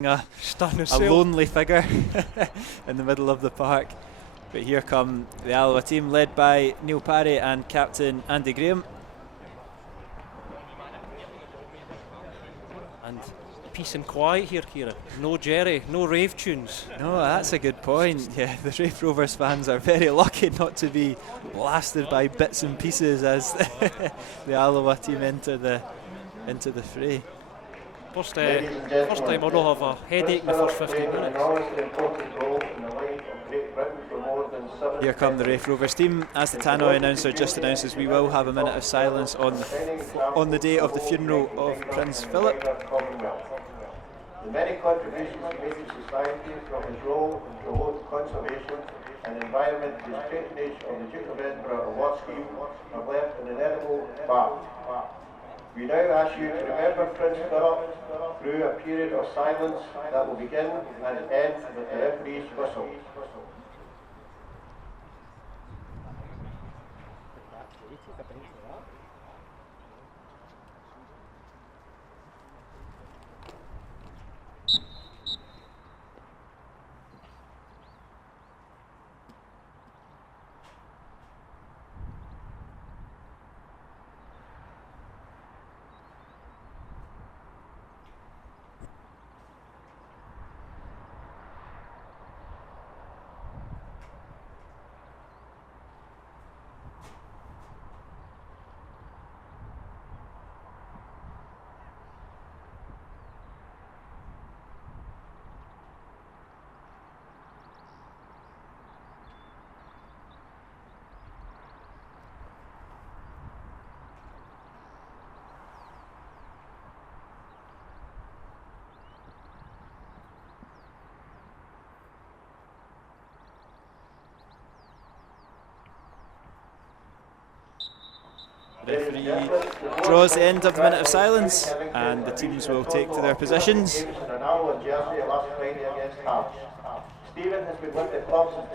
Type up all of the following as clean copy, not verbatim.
a lonely figure in the middle of the park. But here come the Alloa team, led by Neil Parry and captain Andy Graham. And peace and quiet here, Kieran. No Jerry, no rave tunes. No, that's a good point. Yeah, the Raith Rovers fans are very lucky not to be blasted by bits and pieces as the Alloa team enter the fray. First time I will have a headache in the first 15 minutes. Here come the Raith Rovers team. As the Tannoy announcer just announces, we will have a minute of silence on the day of the funeral of Prince Philip. The many contributions he made to society from his role in promoting conservation and environment to his patronage of the Duke of Edinburgh Award Scheme have left an indelible mark. We now ask you to remember Prince Philip through a period of silence that will begin and end with the referee's whistle. Referee draws the end of the minute of silence and the teams will take to their positions. Stephen has been with the club since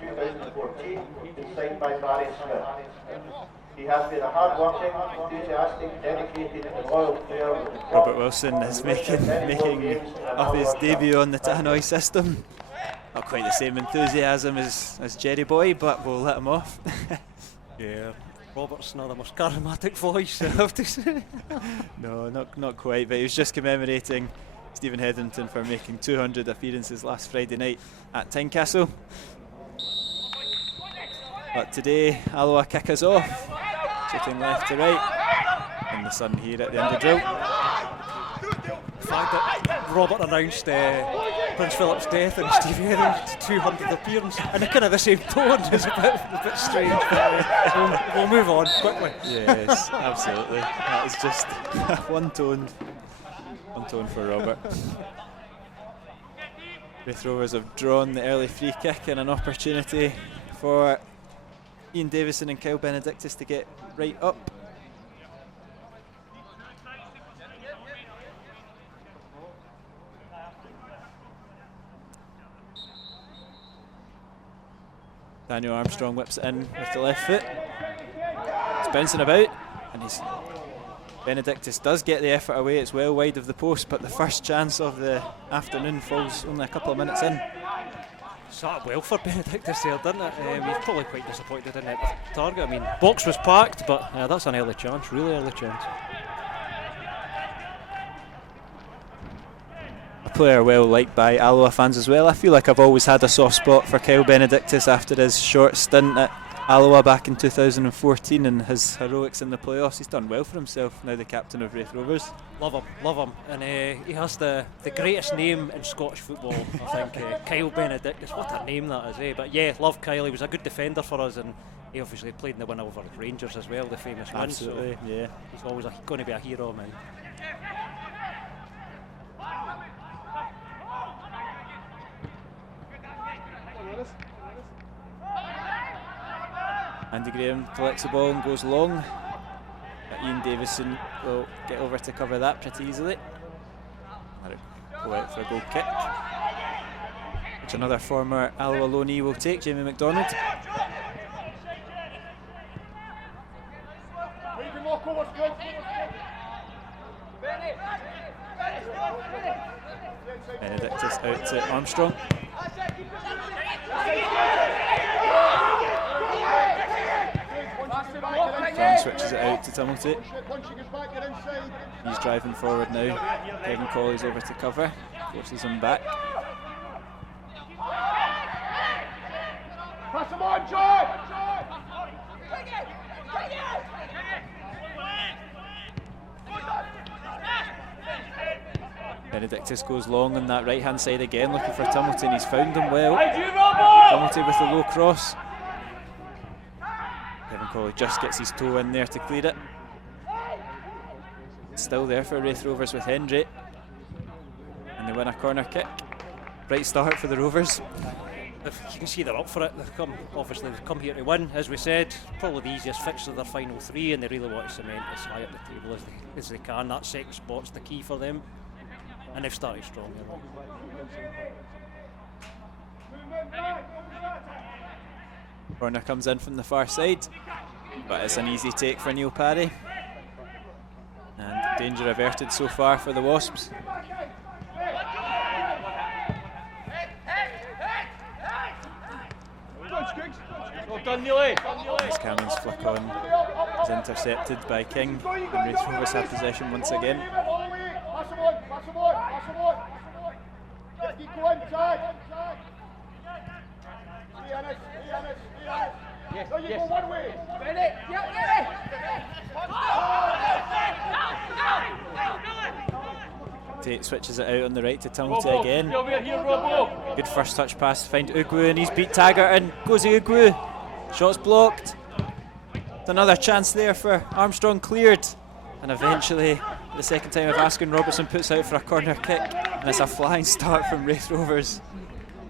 2014, been signed by Barry Smith. He has been a hard-working, enthusiastic, dedicated and loyal player with the club. Robert Wilson is making up his debut on the Tannoy system. Not quite the same enthusiasm as Jerry Boy, but we'll let him off. Yeah. Robert's not the most charismatic voice, I have to say. No, not quite, but he was just commemorating Stephen Hetherington for making 200 appearances last Friday night at Tynecastle. But today, Alloa kick us off, shooting left to right in the sun here at the end of drill. The fact that Robert announced Prince Philip's death and Steve Hetherington's 200th appearance in a kind of the same tone is a bit strange, but we'll move on quickly. Yes, absolutely. That is just one tone for Robert. Raith Rovers have drawn the early free kick and an opportunity for Ian Davison and Kyle Benedictus to get right up. Daniel Armstrong whips it in with the left foot. It's bouncing about, and Benedictus does get the effort away. It's well wide of the post, but the first chance of the afternoon falls only a couple of minutes in. Sat well for Benedictus there, didn't it? He's probably quite disappointed in that target. I mean, box was packed, but that's an early chance, really early chance. Player well liked by Alloa fans as well. I feel like I've always had a soft spot for Kyle Benedictus after his short stint at Alloa back in 2014 and his heroics in the playoffs. He's done well for himself, now the captain of Raith Rovers. Love him, and he has the greatest name in Scottish football, I think. Kyle Benedictus, what a name that is, eh? But yeah, love Kyle. He was a good defender for us, and he obviously played in the win over Rangers as well, the famous win. Absolutely, so yeah. He's always going to be a hero, man. Andy Graham collects the ball and goes long. Ian Davison will get over to cover that pretty easily. Go out for a goal kick, which another former Alloa loanee will take, Jamie McDonald. Switches out to Armstrong. John switches it out to Tumilty. He's driving forward now. Kevin Colley's over to cover, forces him back. Pass him on, John! Benedictus goes long on that right hand side again, looking for Tumilty, and he's found him well. Tumilty with the low cross. Kevin Colley just gets his toe in there to clear it. It's still there for Raith Rovers with Hendry, and they win a corner kick. Bright start for the Rovers. You can see they're up for it. They've come here to win, as we said. Probably the easiest fixture of their final three, and they really want to cement as high up the table as they can. That second spot's the key for them, and they've started strong. Corner comes in from the far side, but it's an easy take for Neil Parry, and danger averted so far for the Wasps. As Cameron's flick on is intercepted by King, and Raith Rovers have possession once again. Tate switches it out on the right to Tumilty again. Good first touch pass to find Ugwu, and he's beat Taggart, and goes to Ugwu. Shot's blocked. It's another chance there for Armstrong, cleared, and eventually the second time of asking, Robertson puts out for a corner kick, and it's a flying start from Raith Rovers.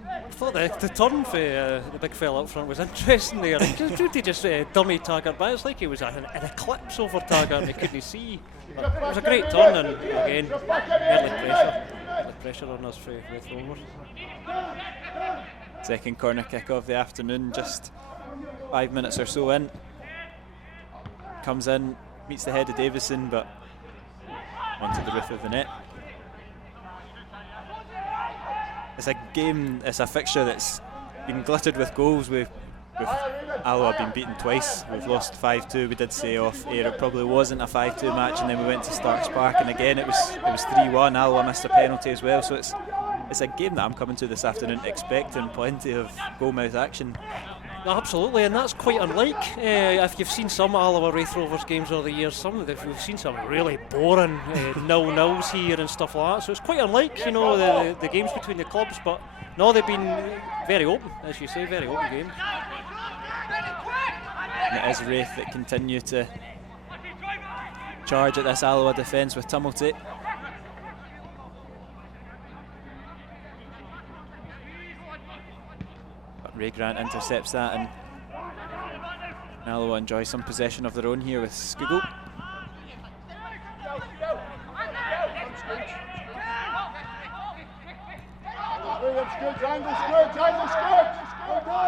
I thought the turn for the big fella up front was interesting there. He just dummy Taggart, but it's like he was an eclipse over Taggart and he couldn't see. But it was a great turn, and again, early pressure on us for Raith Rovers. Second corner kick of the afternoon, just 5 minutes or so in. Comes in, meets the head of Davison, but onto the roof of the net. It's a game, it's a fixture that's been glittered with goals. With Alloa been beaten twice. We've lost 5-2. We did say off air it probably wasn't a 5-2 match, and then we went to Starks Park, and again it was 3-1. Alloa missed a penalty as well, so it's a game that I'm coming to this afternoon expecting plenty of goal-mouth action. Absolutely, and that's quite unlike if you've seen some Alloa Raith Rovers games over the years. We've seen some really boring 0-0s here and stuff like that. So it's quite unlike, the games between the clubs. But no, they've been very open, as you say, very open games. And it is Raith that continue to charge at this Alloa defence with Tumilty. Ray Grant intercepts that, and Alloa enjoy some possession of their own here with Skugel.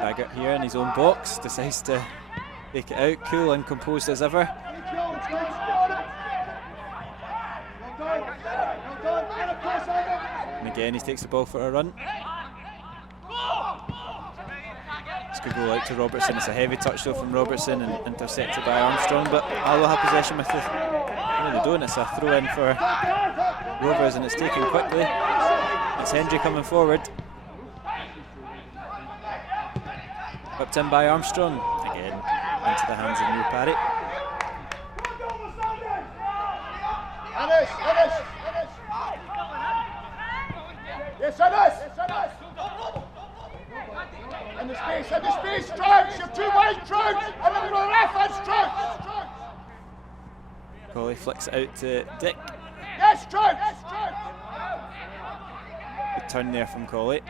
Taggart here in his own box decides to take it out, cool and composed as ever. And again he takes the ball for a run. Skugel out to Robertson. It's a heavy touch though from Robertson and intercepted by Armstrong, but Alloa have possession with the... No, they don't. It's a throw in for Rovers, and it's taken quickly. It's Hendry coming forward. Whipped in by Armstrong. Again, into the hands of Neil Parry. Yes, Ennis! In the space, Trouts! You're too wide, Trouts! And then the reference, Trouts! Colley flicks it out to Dick. Yes, Trouts! Good turn there from Colley.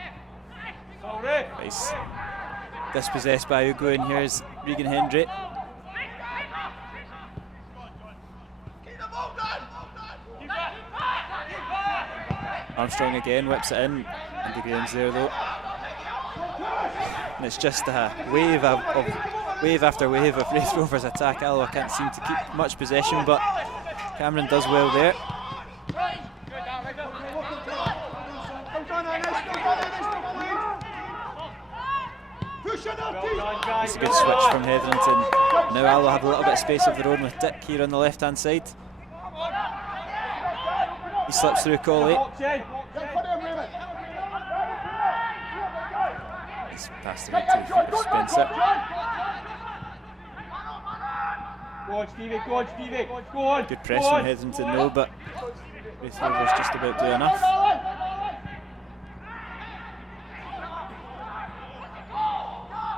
He's dispossessed by Ugwu, and here's Regan Hendry. Armstrong again whips it in. Andy Graham's there though. And it's just a wave after wave of Raith Rovers attack. Alloa can't seem to keep much possession, but Cameron does well there. It's a good switch from Hetherington. Now Alloa have a little bit of space of their own with Dick here on the left-hand side. He slips through Colley. He's passed about 2 feet of Spencer. Good press from Hetherington though, but Raith Rovers just about do enough.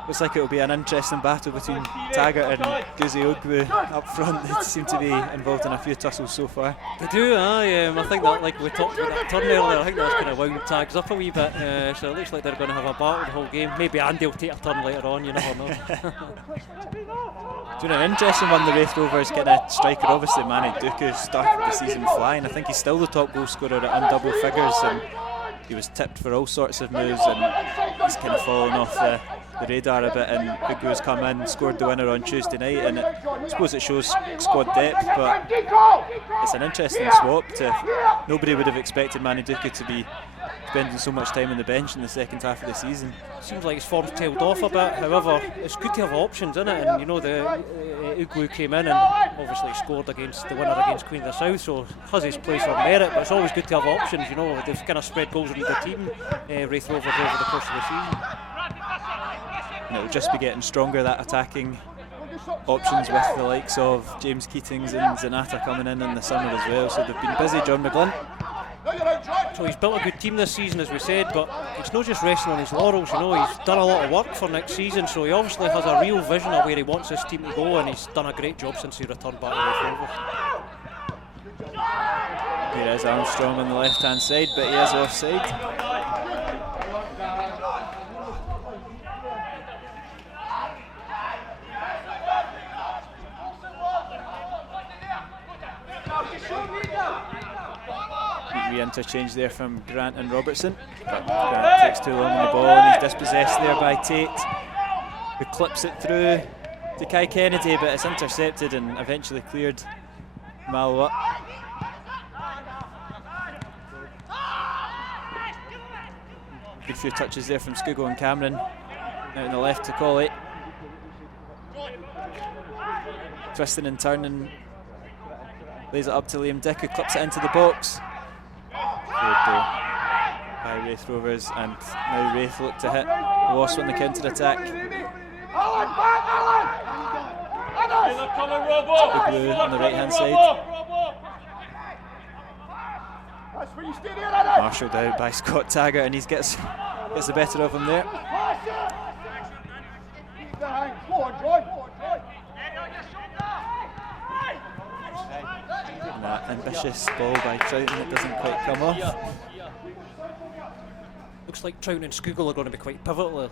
Looks like it'll be an interesting battle between Taggart and Guzi Ogbu up front. They seem to be involved in a few tussles so far. They do, I think that, like we talked about that turn earlier, I think that's kind of wound Tags up a wee bit, so it looks like they're going to have a battle the whole game. Maybe Andy will take a turn later on, you never know. Doing an interesting one, the Raith Rovers kind of striker. Obviously Manny Duku started the season flying. I think he's still the top goal scorer on double figures, and he was tipped for all sorts of moves, and he's kind of fallen off the radar a bit, and Ogbu's come in, scored the winner on Tuesday night, and I suppose it shows squad depth, but it's an interesting swap. Nobody would have expected Manny Duku to be spending so much time on the bench in the second half of the season. Seems like his form's tailed off a bit, however it's good to have options, isn't it? And you know, Ogbu came in and obviously scored against the winner against Queen of the South, so has his place on merit, but it's always good to have options, you know. They've kind of spread goals around the team, Raith Rovers, over the course of the season. And it'll just be getting stronger, that attacking options, with the likes of James Keatings and Zanata coming in the summer as well, so they've been busy. John McGlynn. So he's built a good team this season, as we said, but it's not just resting on his laurels, you know. He's done a lot of work for next season, so he obviously has a real vision of where he wants his team to go, and he's done a great job since he returned back to Raith Rovers. Here is Armstrong on the left-hand side, but he is offside. Interchange there from Grant and Robertson, but Grant takes too long on the ball and he's dispossessed there by Tate, who clips it through to Kai Kennedy, but it's intercepted and eventually cleared from Alloa. Good few touches there from Scugo and Cameron. Out on the left to Colley, twisting and turning, lays it up to Liam Dick, who clips it into the box. By Raith Rovers, and now Raith look to hit the Wasp on the counter attack. Ogbu on the right hand side. Marshalled out by Scott Taggart, and he gets the better of him there. And that ambitious ball by Troughton that doesn't quite come off. Looks like Troughton and Scugo are going to be quite pivotal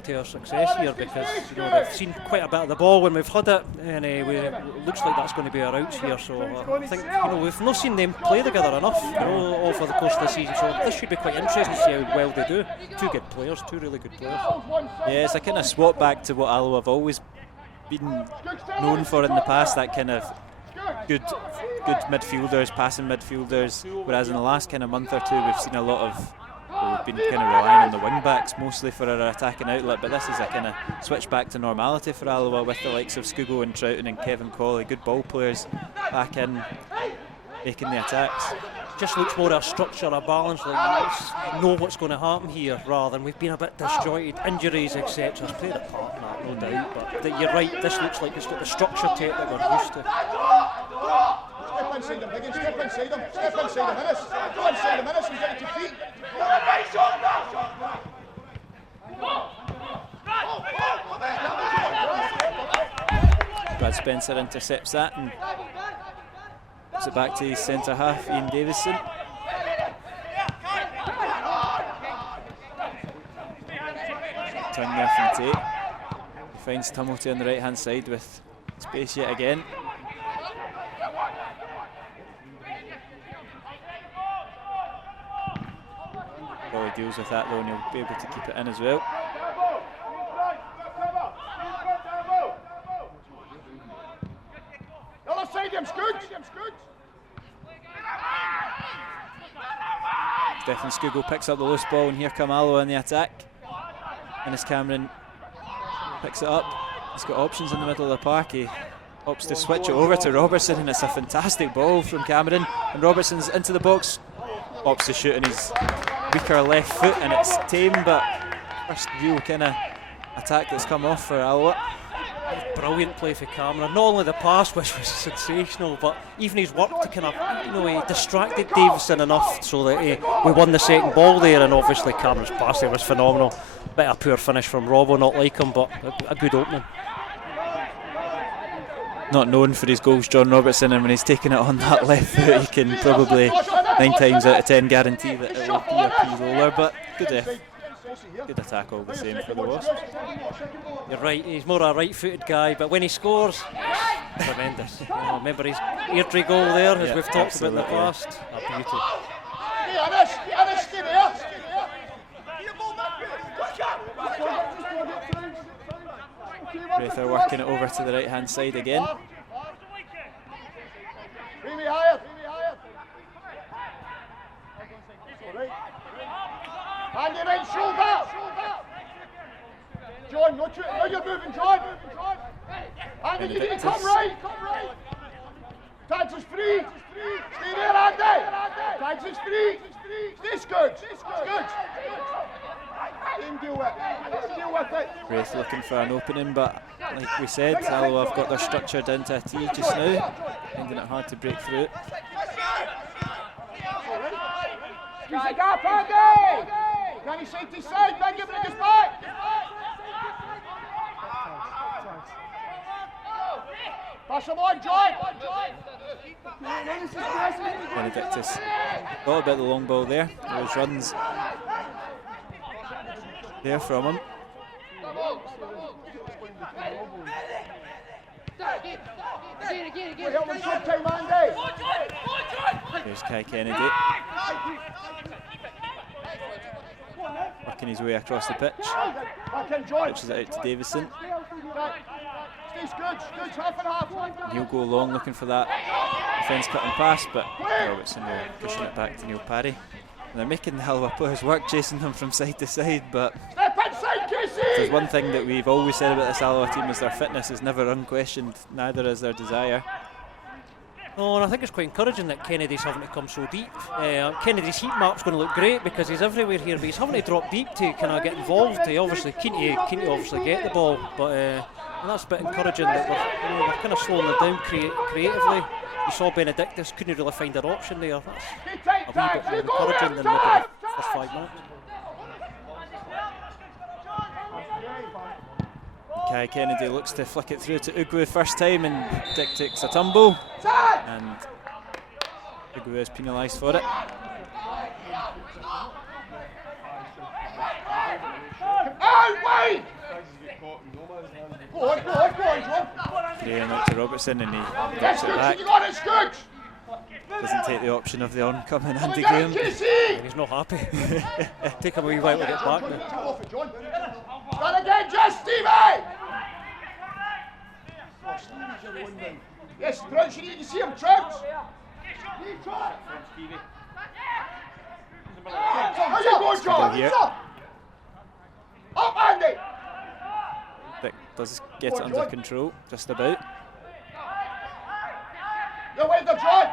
to our success here, because you know we've seen quite a bit of the ball when we've had it, and it looks like that's going to be our outs here. So I think, you know, we've not seen them play together enough, you know, all for the course of the season. So this should be quite interesting to see how well they do. Two good players, two really good players. Yeah, it's a kind of swap back to what Alloa have always been known for in the past, that kind of good midfielders, passing midfielders, whereas in the last kind of month or two we've seen a lot of, we've been kind of relying on the wing backs mostly for our attacking outlet, but this is a kind of switch back to normality for Alloa, with the likes of Scugo and Troughton and Kevin Colley, good ball players back in making the attacks. Just looks more a structure, a balance, like you know what's going to happen here, rather than we've been a bit disjointed. Injuries, etc. has played a part in that, no doubt, but you're right, this looks like it's got the structure to it that we're used to. Step inside them, Higgins, step inside them, step inside them, Innes. Go inside them, Innes, and get to your feet. Brad Spencer intercepts that and puts it back to his centre half, Ian Davison. Turn there from Tate. He finds Tumulty on the right hand side with space yet again. Colley deals with that though, and he'll be able to keep it in as well. Stefan Scugo picks up the loose ball, and here come Alloa in the attack. Innes Cameron picks it up. He's got options in the middle of the park. He opts to switch it over to Robertson, and it's a fantastic ball from Cameron. And Robertson's into the box, opts to shoot on his weaker left foot, and it's tame, but first real kind of attack that's come off for Alloa. Brilliant play for Cameron. Not only the pass, which was sensational, but even his work to kind of, he distracted Davison enough so that we won the second ball there. And obviously Cameron's pass there was phenomenal. Bit of a poor finish from Robbo, not like him, but a good opening. Not known for his goals, John Robertson, and when he's taking it on that left foot, he can probably 9 times out of 10 guarantee that it will be a P-roller, but good attack all the same for the Wasps. You're right, he's more a right-footed guy, but when he scores, it's tremendous. Remember his Airdrie goal there, as we've talked about in the past. A beauty. Raith are working it over to the right-hand side again. And your right shoulder. John, now you're moving, John. Andy, you need to come right. Tags is free. Stay there, Andy. Tags is free. Stay good. Deal with it. Raith looking for an opening, but like we said, Alloa have got their structure down to a T just now, finding it hard to break through it. Squeeze the gap, Andy. Can he side to side? Then you bring us back. Pass him on, John. Benedictus thought about the long ball there. Those runs there from him. There's Kai Kennedy working his way across the pitch. Pitches it out to Davison. He'll go long looking for that defence cutting pass, but Robertson will pushing it back to Neil Parry. And they're making the Alloa players work, chasing them from side to side, but there's one thing that we've always said about this Alloa team is their fitness is never unquestioned, neither is their desire. Oh, and I think it's quite encouraging that Kennedy's having to come so deep. Kennedy's heat map's going to look great because he's everywhere here, but he's having to drop deep to kind of get involved. He obviously keen to obviously get the ball, but and that's a bit encouraging that we're kind of slowing them down creatively. You saw Benedictus couldn't really find an option there. That's a wee bit more encouraging than maybe the first 5 minutes. Kai Kennedy looks to flick it through to Ugwu first time, and Dick takes a tumble, and Ugwu is penalised for it. Graham out to Robertson, and he knocks it back. Doesn't take the option of the oncoming Andy Graham. He's not happy. Take him a wee while to get back now. Run again, just Stevie! Yes, Trouts, you need to see him, Trouts. How you going, John? Up, Andy! Dick does get it under control, just about. You're with the John!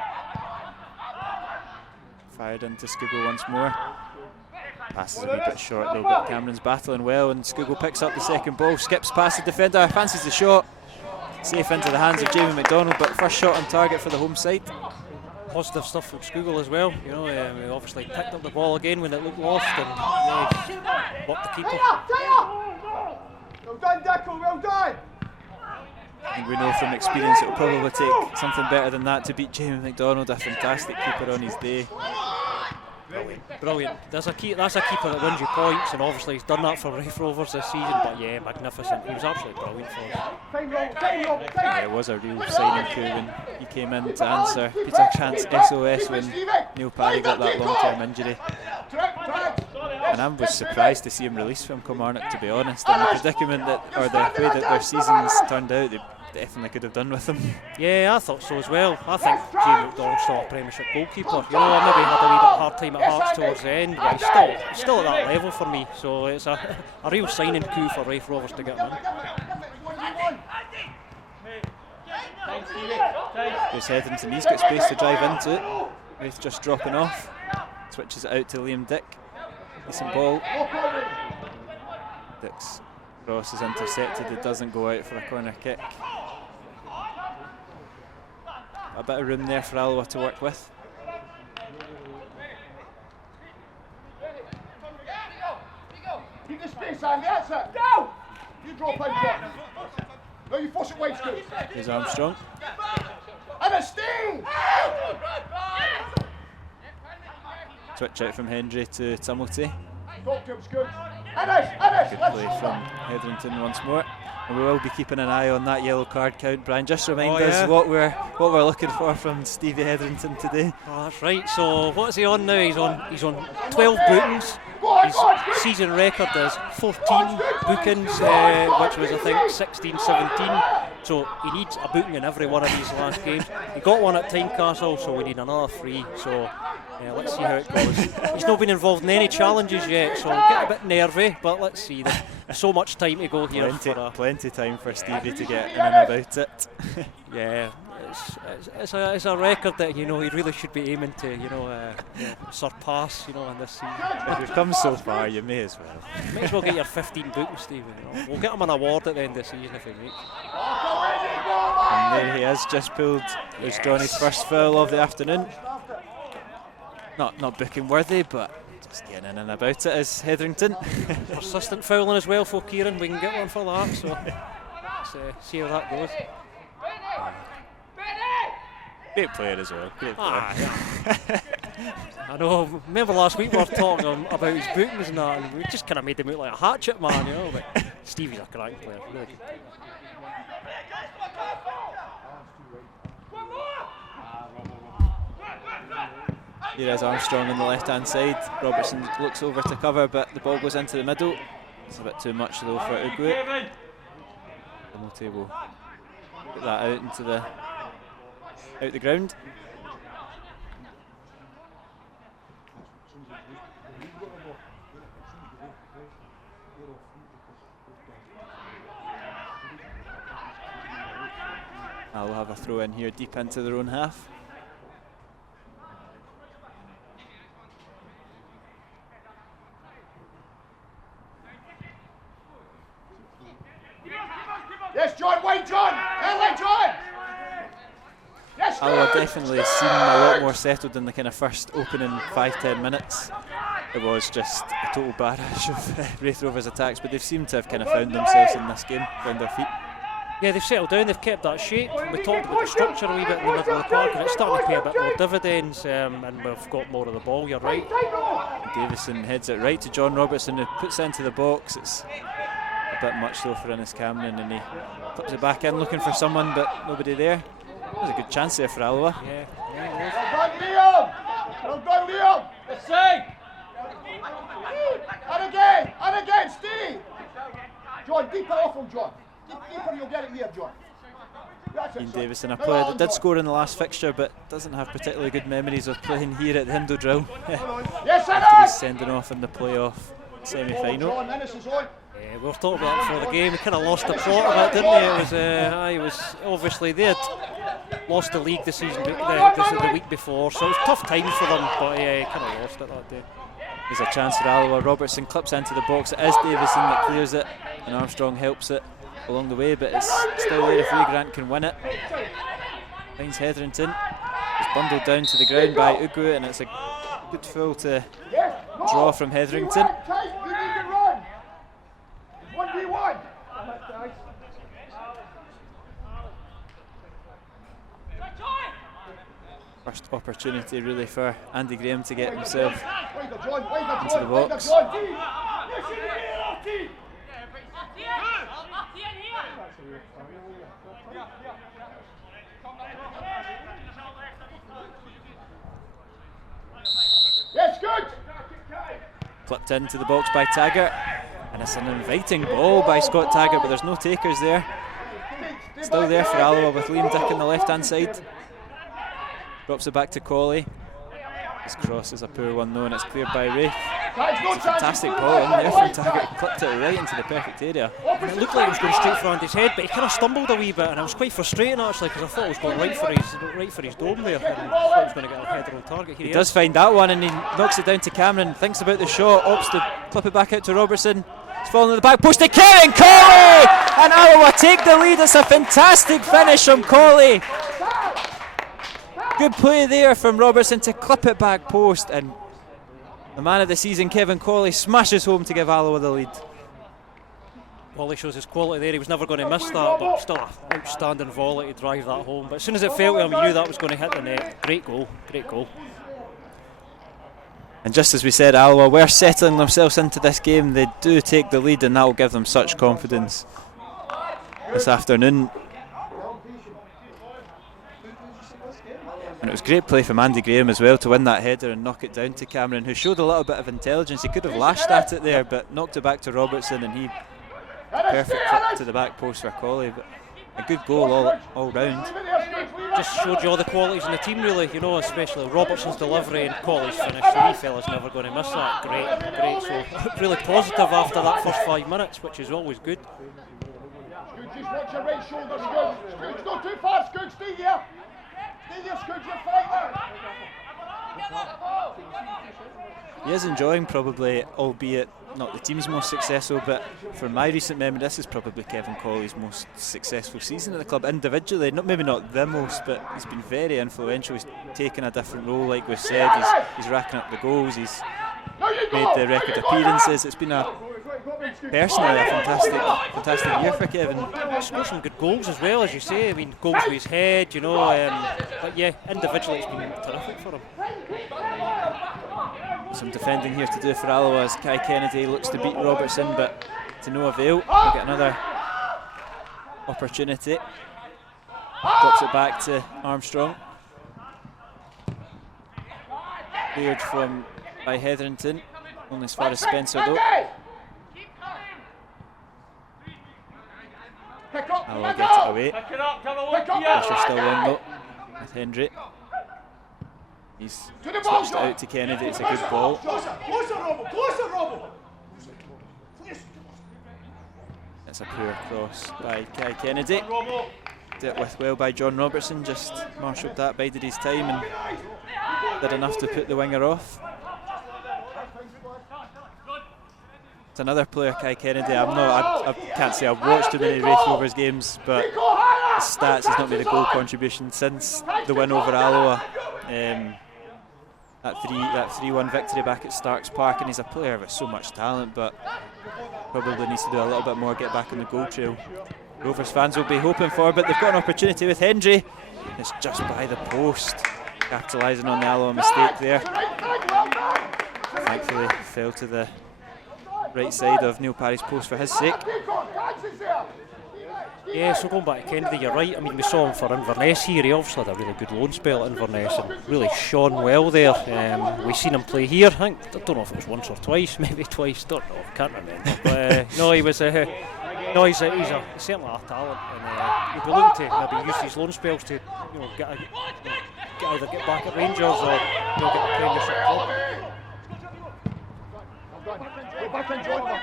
Fired into Skugel once more. Passes a wee bit short though, but Cameron's battling well, and Skugel picks up the second ball, skips past the defender, fancies the shot. Safe into the hands of Jamie McDonald, but first shot on target for the home side. Positive stuff from Skugel as well. We obviously picked up the ball again when it looked lost, and blocked the keeper. Well done, Dicko, well done! And we know from experience it will probably take something better than that to beat Jamie McDonald, a fantastic keeper on his day. Brilliant. That's a keeper that wins you points, and obviously he's done that for Raith Rovers this season, but yeah, magnificent. He was absolutely brilliant for us. Yeah, it was a real signing coup when he came in to answer Peter Grant's SOS when Neil Parry got that long-term injury. And I was surprised to see him released from Kilmarnock, to be honest. And the predicament that, or the way that their seasons turned out, they definitely could have done with him. Yeah, I thought so as well. I think Jamie McDonald's still a Premiership goalkeeper. Maybe had a wee bit hard time at Hearts towards the end, but he's still at that level for me. So it's a real signing coup for Raith Rovers to get him in. Here's Hetherington, he's got space to drive into it. Raith just dropping off. Switches it out to Liam Dick. Decent ball. Dick's cross is intercepted, it doesn't go out for a corner kick. A bit of room there for Alloa to work with. Keep the space, Andy, that's it. Go! You drop out, John. No, you force it wide, Scoot. Here's Armstrong. And a stay! Switch out from Hendry to Tumilty. Talk to him, Scoot. Good play from Hetherington once more. And we will be keeping an eye on that yellow card count. Brian, just remind us what we're looking for from Stevie Hetherington today. Oh, that's right. So what's he on now? He's on 12 bookings. His season record is 14 bookings, which was I think 16-17. So he needs a booking in every one of these last games. He got one at Tynecastle, so we need another 3. So let's see how it goes. He's not been involved in any challenges yet, so I'll get a bit nervy. But let's see. There's so much time to go here. Plenty time for Stevie to get in and about it. Yeah. It's a record that he really should be aiming to surpass in this season. If you've come so far, you may as well. Might as well get your 15 bookings, Stephen. We'll get him an award at the end of the season if he makes. And there he is, just pulled. He's drawn his first foul of the afternoon. Not booking worthy, but just getting in and about it is Hetherington. Persistent fouling as well for Kieran. We can get one for that. So let's see how that goes. Great player as well. Great player. Yeah. I know. Remember last week we were talking about his bookings and that, and we just kind of made him look like a hatchet man, But Stevie's a cracking player. Really good. Here is Armstrong on the left-hand side. Robertson looks over to cover, but the ball goes into the middle. It's a bit too much though for Uguay. Tumilty will put that out into the ground. I'll have a throw in here deep into their own half. Yes, John, wait, John! Early, John! Yes, Alloa definitely seem a lot more settled in the kind of first opening 5-10 minutes. It was just a total barrage of Raith Rovers attacks, but they've seemed to have kind of found themselves in this game, found their feet. Yeah, they've settled down, they've kept that shape. We talked about the structure a wee bit in the middle of the park, and it's starting to pay a bit more dividends, and we've got more of the ball, you're right. Davison heads it right to John Robertson, who puts it into the box. It's a bit much though for Innes Cameron, and he puts it back in looking for someone, but nobody there. That was a good chance there for Alloa. Yeah, Well done, Liam! Let's see! And again, Steve! John, deeper off him, John. Deeper, you'll get it here, John. Ian Davison, a player that did score in the last fixture, but doesn't have particularly good memories of playing here at the Hindo Drill. After he's sending off in the playoff semi-final. Yeah, we were talking about it before the game. He kind of lost the plot of it, didn't he? It was obviously they had lost the league the week before, so it was tough times for them. But yeah, he kind of lost it that day. There's a chance for Alloa. Robertson clips into the box. It is Davison that clears it, and Armstrong helps it along the way, but it's still there if Ray Grant can win it. Finds Hetherington. It's bundled down to the ground by Uguay, and it's a good foul to draw from Hetherington. 1v1. First opportunity really for Andy Graham to get himself into the box. Yes, good. Flipped into the box by Taggart, and it's an inviting ball by Scott Taggart, but there's no takers there. Still there for Alloa with Liam Dick on the left-hand side. Drops it back to Colley. His cross is a poor one though, and it's cleared by Raith. It's a fantastic ball in there from Taggart, clipped it right into the perfect area. And it looked like it was going straight for Andy's head, but he kind of stumbled a wee bit, and it was quite frustrating actually, because I thought it was going right for his dome there, and I thought he was going to get a header on target. He does find that one, and he knocks it down to Cameron, thinks about the shot, opts to clip it back out to Robertson. It's falling in the back post to Kevin Colley, and Alloa take the lead. It's a fantastic finish from Colley. Good play there from Robertson to clip it back post, and the man of the season, Kevin Colley, smashes home to give Alloa the lead. Well, he shows his quality there. He was never going to miss that, but still an outstanding volley to drive that home. But as soon as it fell to him, you knew that was going to hit the net. Great goal, great goal. And just as we said, Alloa were settling themselves into this game. They do take the lead, and that will give them such confidence this afternoon. And it was great play from Andy Graham as well to win that header and knock it down to Cameron, who showed a little bit of intelligence. He could have lashed at it there, but knocked it back to Robertson, and he perfect clip to the back post for Colley. But a good goal all round. Just showed you all the qualities in the team, really, you know, especially Robertson's delivery and Colley's finish. So he fella's never going to miss that. Great. So really positive after that first 5 minutes, which is always good. Just watch your right shoulder, Scoots. Scoots, not too far, Scoots, stay here. Stay there, Scoots, you're fighting. He is enjoying, probably, albeit not the team's most successful, but from my recent memory, this is probably Kevin Colley's most successful season at the club individually. Maybe not the most, but he's been very influential. He's taken a different role, like we've said. He's racking up the goals. He's made the record appearances. It's been personally a fantastic year for Kevin. He's scored some good goals as well, as you say. I mean, goals with his head, you know. But yeah, individually it's been terrific for him. Some defending here to do for Alloa as Kai Kennedy looks to beat Robertson, but to no avail. We'll get another opportunity. Drops it back to Armstrong. Cleared by Hetherington, only as far as Spencer though. Alloa get it away. Pressure still on though with Hendry. He's switched it out to Kennedy. It's a good ball. It's a poor cross by Kai Kennedy. Dealt with well by John Robertson. Just marshalled that, bided his time, and did enough to put the winger off. It's another player, Kai Kennedy. I can't say I've watched too many Raith Rovers games, but his stats, he's not made a goal contribution since the win over Alloa. That 3-1 victory back at Starks Park, and he's a player with so much talent, but probably needs to do a little bit more, get back on the goal trail. Rovers fans will be hoping for, but they've got an opportunity with Hendry. It's just by the post, capitalising on the Alloa mistake there. Thankfully fell to the right side of Neil Parry's post for his sake. Yeah, so going back to Kennedy, you're right. I mean, we saw him for Inverness here. He obviously had a really good loan spell at Inverness and really shone well there. We've seen him play here. I don't know if it was once or twice, maybe twice. Don't know, can't remember. But no, he was. He's certainly a talent, and he'll be looking to maybe use his loan spells to, you know, either get back at Rangers or, you know, get the Premiership club.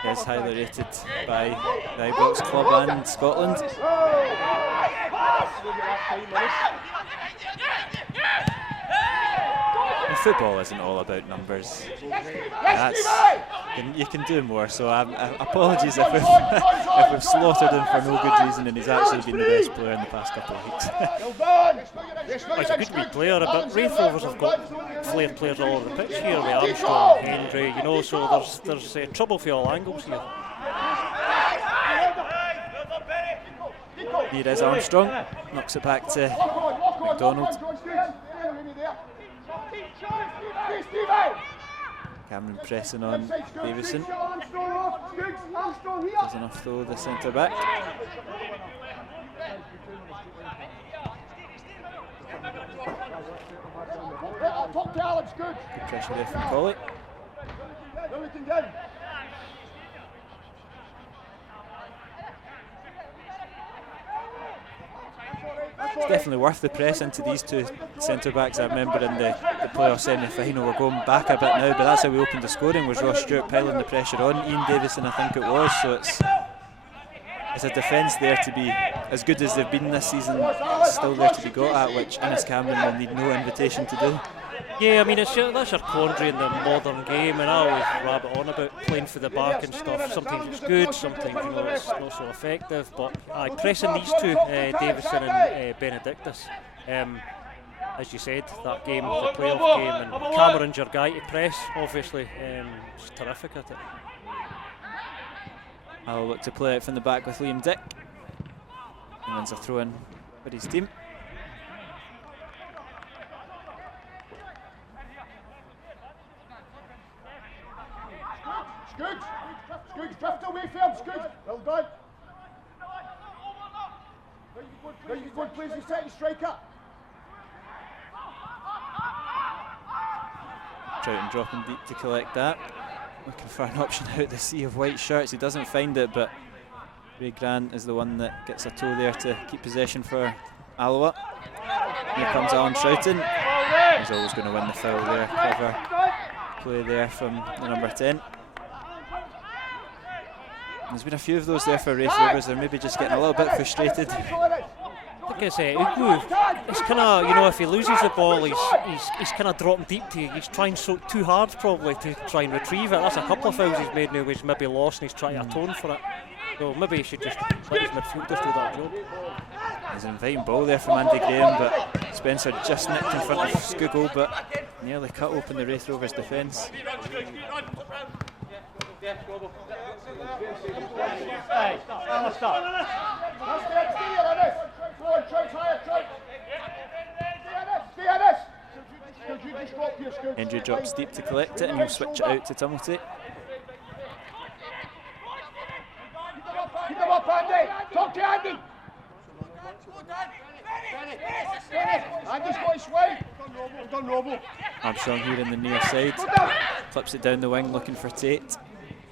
Is highly rated by the Ibrox club and Scotland. And football isn't all about numbers. You can do more, so apologies if we've slaughtered him for no good reason, and he's actually been the best player in the past couple of weeks. He's a good wee player, but Raith Rovers have got flair players all over the pitch here with Armstrong, Hendry, you know, so there's trouble for all angles here. Here is Armstrong, knocks it back to McDonald. Cameron pressing on Davison. Does enough though, the centre back. Good pressure there from Colley. It's definitely worth the press into these two centre backs. I remember in the playoff semi-final. We're going back a bit now, but that's how we opened the scoring, was Ross Stewart piling the pressure on Ian Davison, I think it was. So it's a defence there to be as good as they've been this season. It's still there to be got at, which Innes Cameron will need no invitation to do. Yeah, I mean, that's your quandary in the modern game, and I always rabbit on about playing for the back and stuff. Sometimes it's good, sometimes it's not so effective. But pressing these two, Davison and Benedictus, as you said, that game, the playoff game, and Cameron's your guy to press, obviously. He's terrific at it. I'll look to play it from the back with Liam Dick. And wins a throw in for his team. Good. Good. Drift away from him. Good. Well done. Now you can go and play as your second striker. Troughton dropping deep to collect that. Looking for an option out the sea of white shirts. He doesn't find it, but Ray Grant is the one that gets a toe there to keep possession for Alloa. Here comes Alan Troughton. He's always going to win the foul there. Clever play there from the number 10. There's been a few of those there for Raith Rovers. They're maybe just getting a little bit frustrated. I think it's Ugu. He's kind of, if he loses the ball, he's kind of dropping deep he's trying too hard probably to try and retrieve it. That's a couple of fouls he's made now, he's maybe lost and he's trying to atone for it. So maybe he should just let his midfielders do that job. There's an inviting ball there from Andy Graham, but Spencer just nicked in front of Skugel, but nearly cut open the Raith Rovers defence. Hendry drops deep to collect it and he'll switch it out to Tumilty. Keep them up, Andy. Talk to Andy. Andy's got his way. Done Robo. Armstrong here in the near side. Clips it down the wing looking for Tate.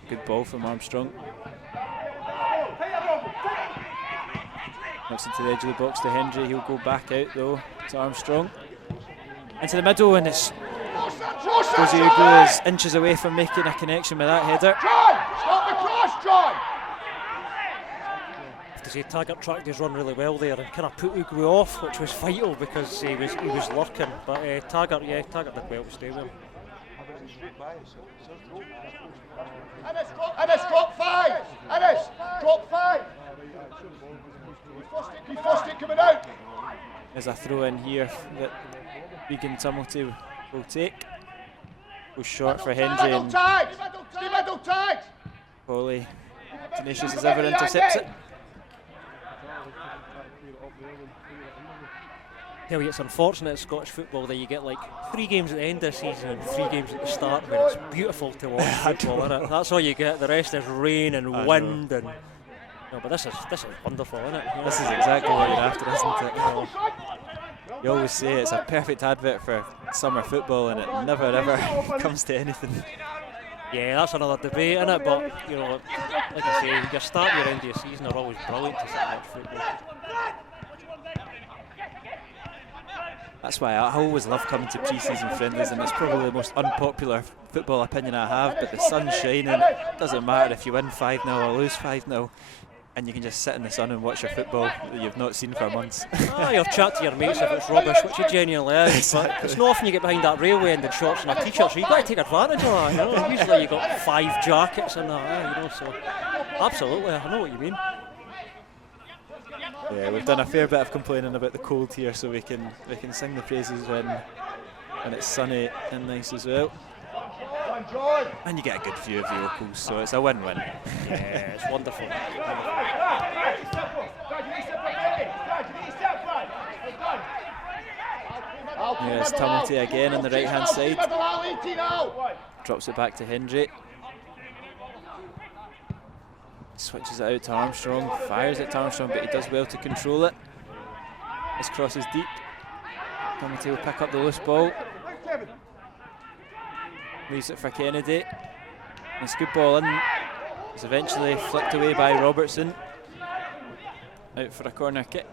Good ball from Armstrong. Knocks into the edge of the box to Hendry. He'll go back out though to Armstrong. Into the middle, and it's Josie Ugu is inches away from making a connection with that header. John, stop the cross, John. I have to say, Taggart tracked his run really well there and kind of put Ugu off, which was vital because he was lurking. But Taggart did well to stay with him. Ennis, drop 5. Ennis, drop 5. He forced it coming out. There's a throw in here that Regan Tumilty will take. Goes short for Hendry and Middle tag. Paulie, tenacious as ever, intercepts it. Tell you, it's unfortunate in Scottish football that you get like 3 games at the end of the season and 3 games at the start where it's beautiful to watch football, isn't it? That's all you get. The rest is rain and wind and. No, but this is wonderful, isn't it? This is exactly what you're after, isn't it? You always say it's a perfect advert for summer football, and it never ever comes to anything. Yeah, that's another debate, isn't it? But like I say, your start, your end of your season are always brilliant to sit and watch football. That's why I always love coming to pre-season friendlies, and it's probably the most unpopular football opinion I have, but the sun's shining. It doesn't matter if you win 5-0 or lose 5-0, and you can just sit in the sun and watch your football that you've not seen for months. You'll chat to your mates if it's rubbish, which it genuinely is. Exactly. But it's not often you get behind that railway end in shorts and a t-shirt, so you've got to take advantage of that. Usually you've got 5 jackets and that, so absolutely, I know what you mean. Yeah, we've done a fair bit of complaining about the cold here, so we can sing the praises when it's sunny and nice as well. And you get a good view of the Opals, so it's a win-win. Yeah, it's wonderful. Here's Tumilty again on the right-hand side. Drops it back to Hendry. Switches it out to Armstrong, fires it to Armstrong, but he does well to control it. This cross is deep. Tumilty will pick up the loose ball. Leaves it for Kennedy. And it's good ball in. It's eventually flicked away by Robertson. Out for a corner kick.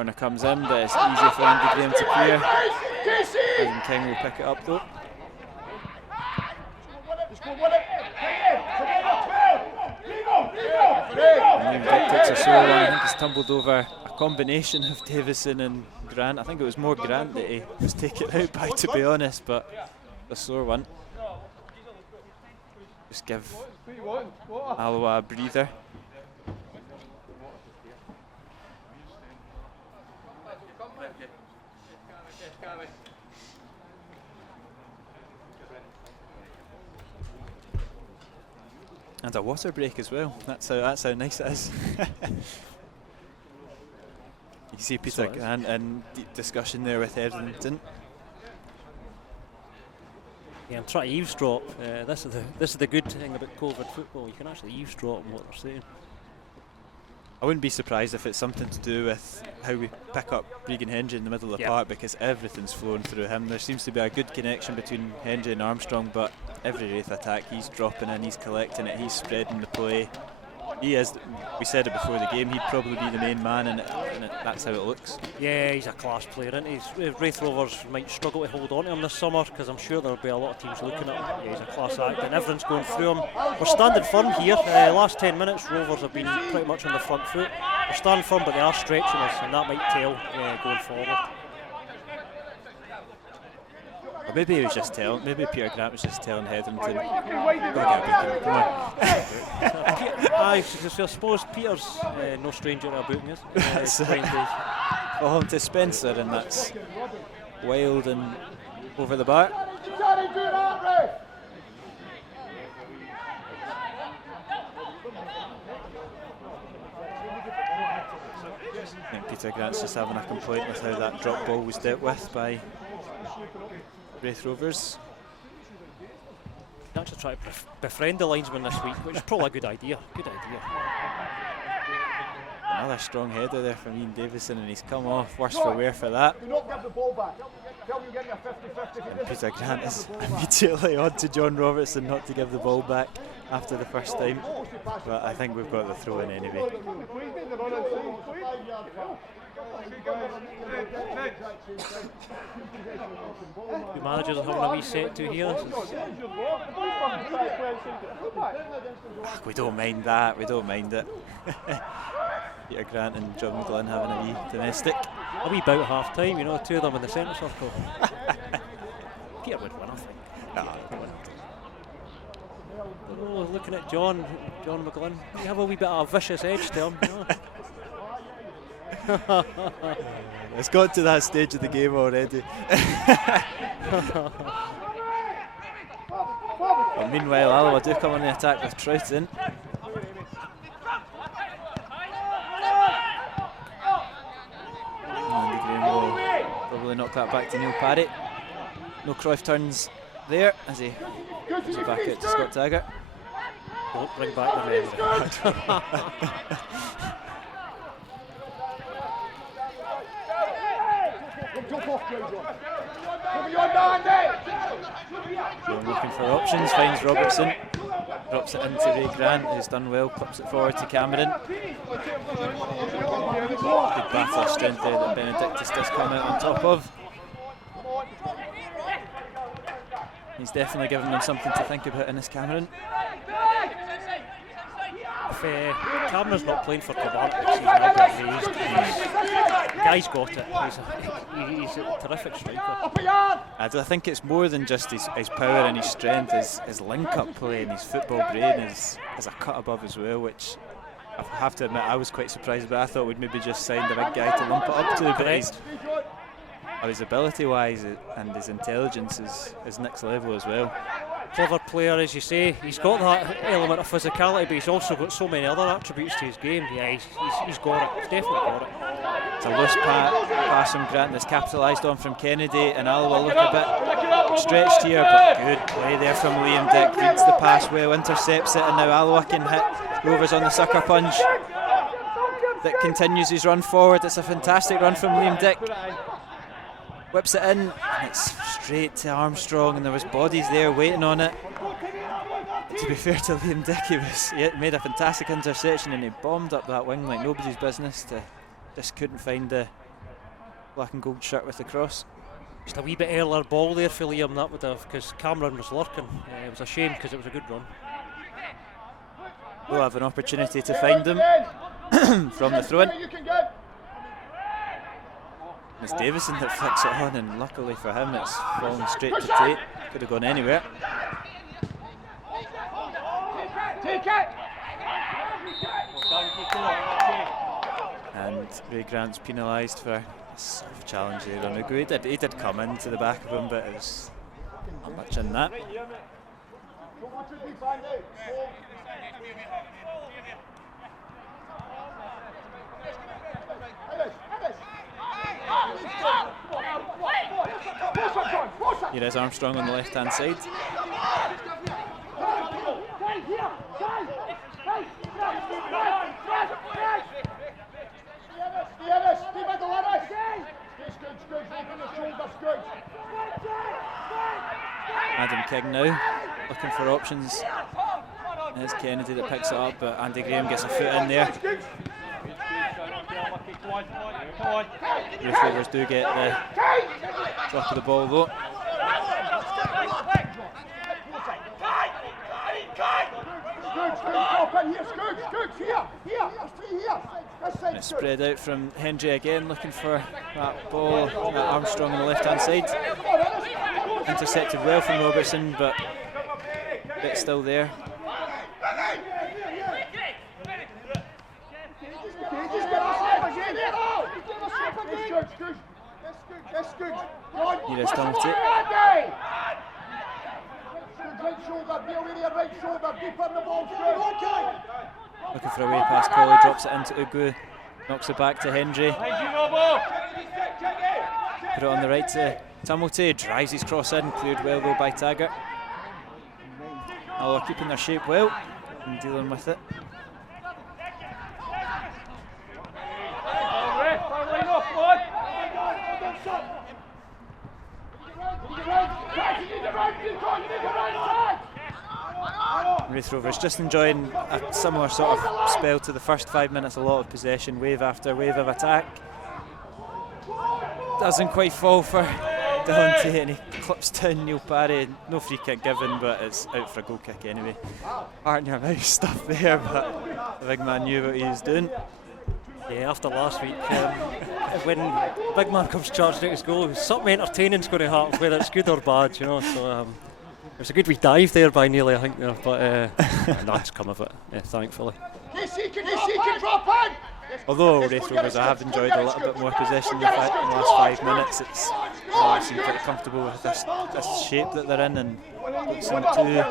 Corner comes in, but it's easier for Andy Graham to clear. And King will pick it up though. And Dick takes a sore one. I think he's tumbled over a combination of Davison and Grant. I think it was more Grant that he was taken out by, to be honest, but a sore one. Just give Alloa a breather. And a water break as well. That's how nice it is. You see Peter Grant in deep discussion there with Edmonton. Yeah, I'm trying to eavesdrop. This is the good thing about COVID football. You can actually eavesdrop on what they're saying. I wouldn't be surprised if it's something to do with how we pick up Regan Hendry in the middle of the park, because everything's flowing through him. There seems to be a good connection between Hendry and Armstrong, but every Raith attack he's dropping in, he's collecting it, he's spreading the play. He is, we said it before the game, he'd probably be the main man in it, that's how it looks. Yeah, he's a class player, isn't he? Raith Rovers might struggle to hold on to him this summer, because I'm sure there'll be a lot of teams looking at him. Yeah, he's a class act and everyone's going through him. We're standing firm here. Last 10 minutes Rovers have been pretty much on the front foot. We're standing firm, but they are stretching us, and that might tell going forward. Or maybe he was just telling, maybe Peter Grant was just telling Hetherington, come on. I suppose Peter's no stranger to a booting, is Well, home to Spencer, and that's wild and over the bar. And Peter Grant's just having a complaint with how that drop ball was dealt with by Raith Rovers. Actually try to befriend the linesman this week, which is probably a good idea. Another strong header there from Ian Davison, and he's come off worse for wear for that. And Peter Grant is immediately on to John Robertson not to give the ball back after the first time, but I think we've got the throw in anyway. The managers are having a wee set to here. We don't mind that, we don't mind it. Peter Grant and John McGlynn having a wee domestic. A wee bout at half time, you know, two of them in the centre circle. Peter would win, I think. Oh, looking at John McGlynn. You have a wee bit of a vicious edge to him. You know? It's got to that stage of the game already. Well, meanwhile, Alloa do come on the attack with Troughton. Andy Graham will probably knock that back to Neil Parry. No Cruyff turns there as he gives it back out to Scott Taggart. Don't bring back the memory. John looking for options, finds Robertson, drops it into Ray Grant, who's done well, clips it forward to Cameron. Good battle of strength there that Benedictus does come out on top of. He's definitely given them something to think about in this Cameron. If Cameron's not playing for Coventry, he's now got raised. Guy's got it. He's a terrific striker. I think it's more than just his power and his strength. His link-up play and his football brain is a cut above as well, which I have to admit I was quite surprised about. I thought we'd maybe just signed a big guy to lump it up to, but his ability-wise and his intelligence is next level as well. Clever player, as you say. He's got that element of physicality, but he's also got so many other attributes to his game. Yeah, he's got it. He's definitely got it. It's a loose pass from Grant that's capitalised on from Kennedy, and Alloa look a bit stretched here, but good play there from Liam Dick. Reads the pass well, intercepts it, and now Alloa can hit Rovers on the sucker punch. Dick continues his run forward. It's a fantastic run from Liam Dick. Whips it in, and it's straight to Armstrong, and there was bodies there waiting on it. To be fair to Liam Dick, he made a fantastic interception, and he bombed up that wing like nobody's business. Just couldn't find the black and gold shirt with the cross. Just a wee bit earlier ball there for Liam, that would have, because Cameron was lurking. It was a shame because it was a good run. We'll have an opportunity to find him from the throw-in. It's Davison that flicks it on, and luckily for him it's fallen straight to Tate. Could have gone anywhere. Take it! And Ray Grant's penalised for a soft challenge there on Ugu. He did come into the back of him, but it was not much in that. Here is Armstrong on the left-hand side. Adam King now looking for options. There's Kennedy that picks it up, but Andy Graham gets a foot in there. Raith Rovers do get the drop of the ball though. And it's spread out from Hendry again, looking for that ball. Armstrong on the left hand side. Intercepted well from Robertson, but it's still there. Here is Tumilty. Looking for a way past Colley, drops it into Ugu, knocks it back to Hendry. Put it on the right to Tumilty, drives his cross in, cleared well though by Taggart. Alloa keeping their shape well and dealing with it. Raith Rovers just enjoying a similar sort of spell to the first 5 minutes, a lot of possession, wave after wave of attack. Doesn't quite fall for Dylan Tate, and he clips down Neil Parry. No free kick given, but it's out for a goal kick anyway. Heart in your mouth stuff there, but the big man knew what he was doing. Yeah, after last week, when big man comes charging out his goal, something entertaining's going to happen, whether it's good or bad, you know. So it was a good wee dive there by Neely, I think, there, but nothing's come of it, thankfully. Although Raith Rovers, I have enjoyed a little bit more possession in the last 5 minutes. I seem pretty comfortable with this shape that they're in, and don't seem too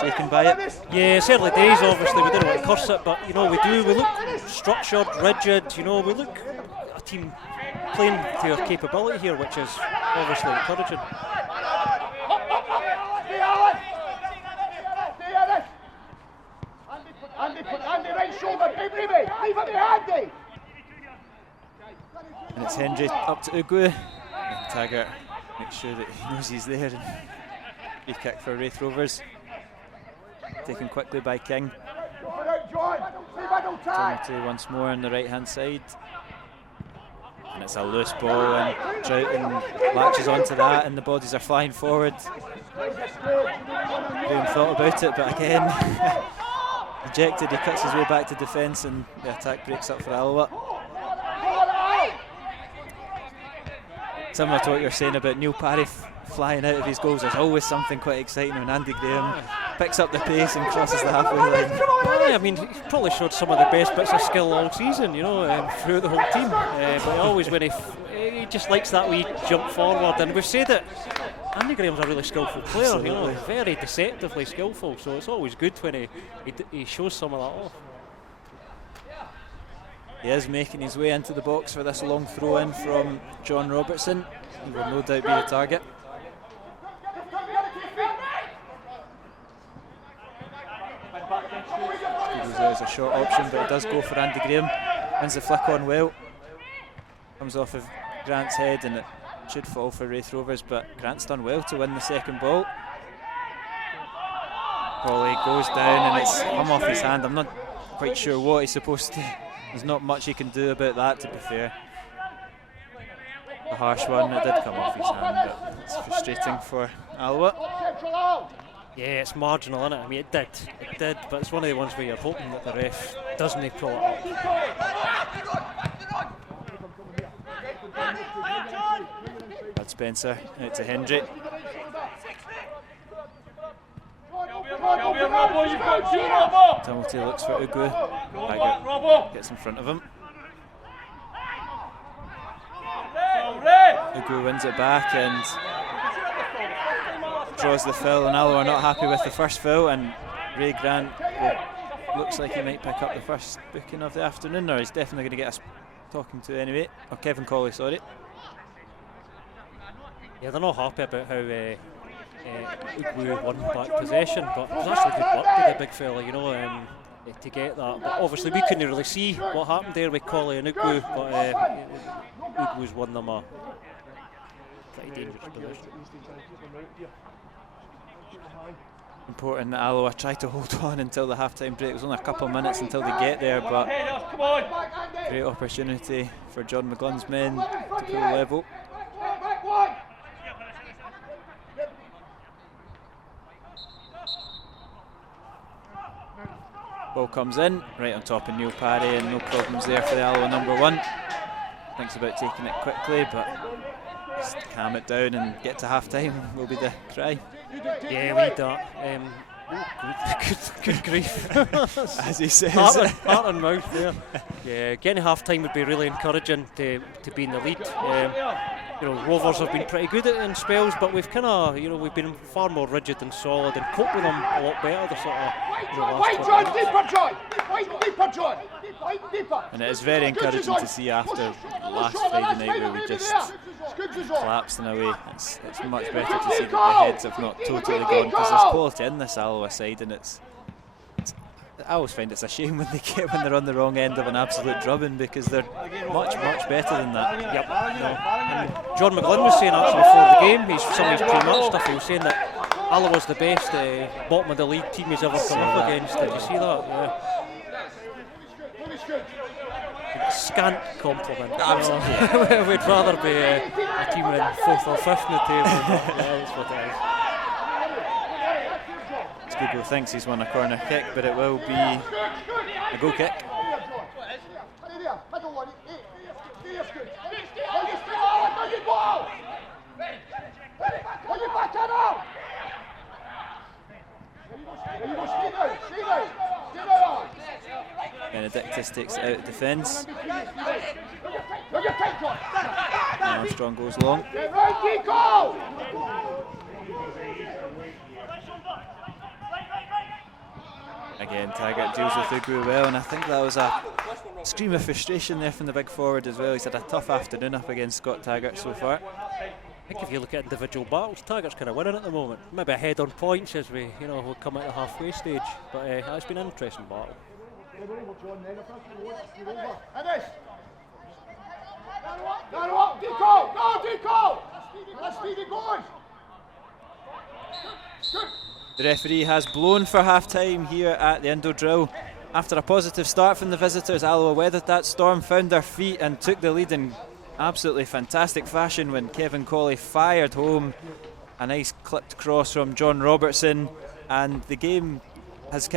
shaken by it. Yeah, it's early days, obviously. We didn't want to curse it, but you know, we look structured, rigid. You know, we look a team playing to our capability here, which is obviously encouraging. And it's Hendry up to Ugu, and Taggart makes sure that he knows he's there, and free kick for Raith Rovers, taken quickly by King. Tumilty once more on the right hand side, and it's a loose ball, and Troughton latches onto that, and the bodies are flying forward. Graham thought about it, but again ejected. He cuts his way back to defence, and the attack breaks up for Alloa. Similar to what you're saying about Neil Parry flying out of his goals, there's always something quite exciting when Andy Graham picks up the pace and crosses the halfway line. Yeah, I mean, he probably showed some of the best bits of skill all season, you know, throughout the whole team. But always when he just likes that wee jump forward, and we've said it, Andy Graham's a really skillful player. Absolutely. You know, very deceptively skillful. So it's always good when he shows some of that off. He is making his way into the box for this long throw-in from John Robertson. He will no doubt be the target. There's a short option, but it does go for Andy Graham. Wins the flick on well. Comes off of Grant's head, and it should fall for Raith Rovers, but Grant's done well to win the second ball. Colley goes down, and it's come off his hand. I'm not quite sure what he's supposed to. There's not much he can do about that, to be fair. harsh one. It did come off his hand, but it's frustrating for Alloa. Yeah, it's marginal, isn't it? I mean, it did, but it's one of the ones where you're hoping that the ref doesn't pull it up. Brad Spencer out to Hendry. Tumulty looks for Ugu. Baggett gets in front of him. Ugu wins it back and draws the foul, and Alloa are not happy with the first foul, and Ray Grant looks like he might pick up the first booking of the afternoon, or he's definitely going to get us talking to anyway. Or Kevin Colley, sorry. Yeah, they're not happy about how Ugu won back possession, but it was actually good work by the big fella, you know, to get that. But obviously we couldn't really see what happened there with Colley and Ugu, but Ugu's won them a pretty dangerous position. Important that Alloa try to hold on until the half-time break. It was only a couple of minutes until they get there, but great opportunity for John McGlunn's men to pull level. Ball comes in, right on top of Neil Parry, and no problems there for the Alloa number one. Thinks about taking it quickly, but just calm it down and get to half-time will be the cry. Yeah, we need that. Good grief. As he says. Heart and mouth there. Yeah, getting half-time would be really encouraging to be in the lead. You know, Rovers have been pretty good at it in spells, but we've kind of, you know, we've been far more rigid and solid and coped with them a lot better. The sort of, you know, last Deeper, John! And it is very encouraging to see after last Friday night where we just collapsed in a way. It's much better to see that the heads have not totally gone, because there's quality in this Alloa side, and I always find it's a shame when they're on the wrong end of an absolute drubbing, because they're much better than that. Yep. No. And John McGlynn was saying actually before the game, some of his pre-match stuff, he was saying that Alloa's the best bottom of the league team he's ever come up against. Did you see that? Yeah. Scant compliment. We'd rather be a team in 4th or 5th in the table. That's what it is. Google thinks he's won a corner kick, but it will be a goal kick. Benedictus takes it out of defence. Armstrong goes long. Again, Taggart deals with Ugu well, and I think that was a scream of frustration there from the big forward as well. He's had a tough afternoon up against Scott Taggart so far. I think if you look at individual battles, Taggart's kind of winning at the moment. Maybe ahead on points as we, you know, we'll come at the halfway stage, but it's been an interesting battle. The referee has blown for half-time here at the Indo Drill. After a positive start from the visitors, Alloa weathered that storm, found their feet and took the lead in absolutely fantastic fashion when Kevin Colley fired home a nice clipped cross from John Robertson, and the game has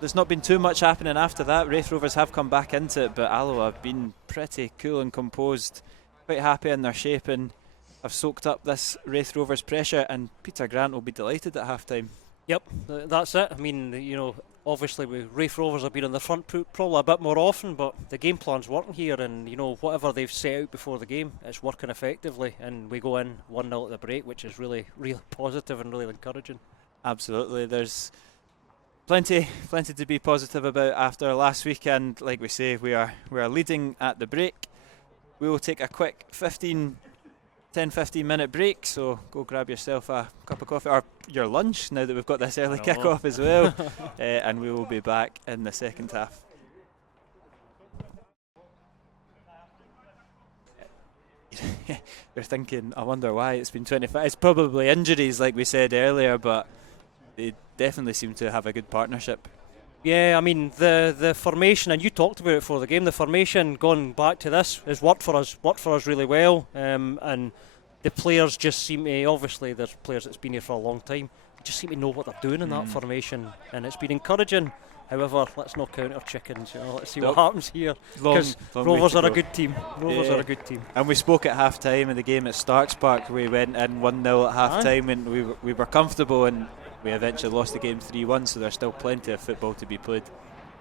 there's not been too much happening after that. Raith Rovers have come back into it, but Alloa have been pretty cool and composed, quite happy in their shape, and have soaked up this Raith Rovers pressure, and Peter Grant will be delighted at half-time. Yep, that's it. I mean, you know, obviously Raith Rovers have been on the front foot probably a bit more often, but the game plan's working here, and you know, whatever they've set out before the game, it's working effectively, and we go in 1-0 at the break, which is really positive and really encouraging. Absolutely, there's plenty to be positive about after last weekend. Like we say, we are leading at the break. We will take a quick 10-15 minute break, so go grab yourself a cup of coffee or your lunch now that we've got this early kick-off as well, and we will be back in the second half. You're thinking, I wonder why it's been 25. It's probably injuries like we said earlier, but they definitely seem to have a good partnership. Yeah, I mean the formation, and you talked about it for the game. The formation going back to this has worked for us really well, and the players just seem to, obviously there's players that's been here for a long time, just seem to know what they're doing in that formation, and it's been encouraging. However, let's not count our chickens. Let's see what happens here, because Rovers are a good team. Rovers are a good team. And we spoke at half time in the game at Starks Park. We went in 1-0 at half time, and we were comfortable, and we eventually lost the game 3-1, so there's still plenty of football to be played.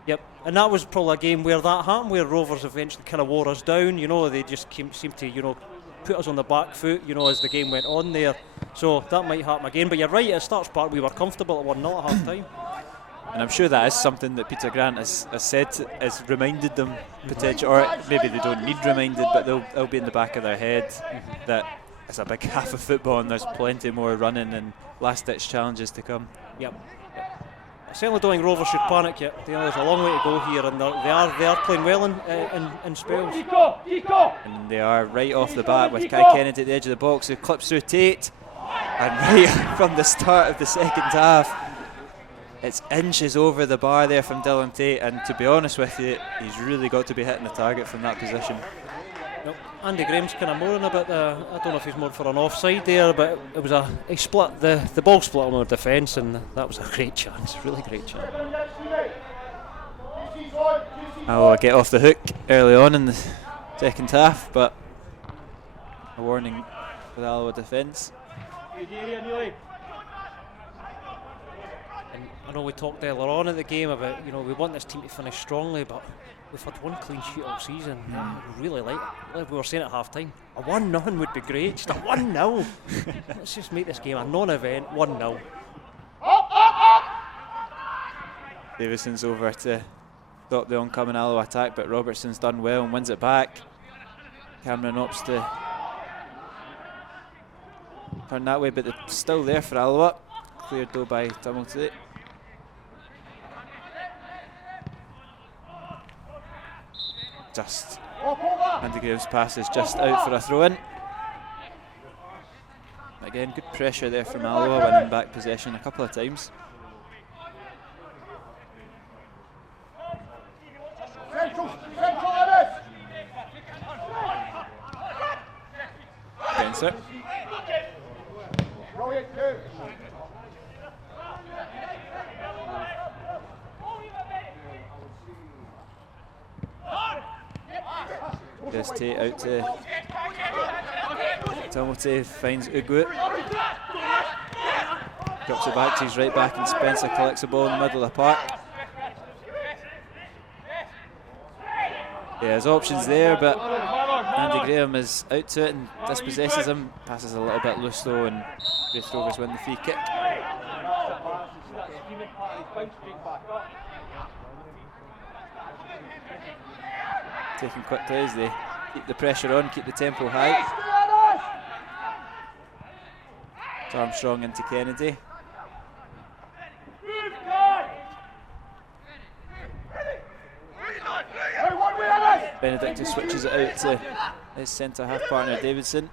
Yep, and that was probably a game where that happened, where Rovers eventually kind of wore us down. They just seemed to, put us on the back foot, as the game went on there. So that might happen again. But you're right, at Starks Park we were comfortable at 1-0 at half time. And I'm sure that is something that Peter Grant has said, has reminded them potentially, or maybe they don't need reminded, but they'll be in the back of their head that it's a big half of football and there's plenty more running and last-ditch challenges to come. Yep. I certainly don't think Rovers should panic yet. There's a long way to go here, and they are playing well in spells. And they are right off the bat with Kai Kennedy at the edge of the box, who clips through Tate, and right from the start of the second half, it's inches over the bar there from Dylan Tate, and to be honest with you, he's really got to be hitting the target from that position. Nope. Andy Graham's kind of mooring a bit. I don't know if he's moored for an offside there, but it was he split the ball split on our defence, and that was a great chance, really great chance. I'll get off the hook early on in the second half, but a warning for the Alloa defence. And I know we talked earlier on in the game about, we want this team to finish strongly, but we've had one clean sheet all season. We really like we were saying at half time, a 1-0 would be great, just a 1-0. Let's just make this game a non-event, 1-0. Davison's over to stop the oncoming Alloa attack, but Robertson's done well and wins it back. Cameron opts to turn that way, but they're still there for Alloa. Cleared though by Tumulty. Just Andy Graham's pass is just out for a throw-in. Again, good pressure there from Alloa, winning back possession a couple of times. Spencer. There's Tate out to Tumulty, finds Ugu. Drops it back to his right back, and Spencer collects the ball in the middle of the park. Yeah, there's options there, but Andy Graham is out to it and dispossesses him. Passes a little bit loose though, and Raith Rovers win the free kick. Taking quick plays, they keep the pressure on, keep the tempo high. It's Armstrong into Kennedy. Benedictus switches it out to his centre half partner Davidson.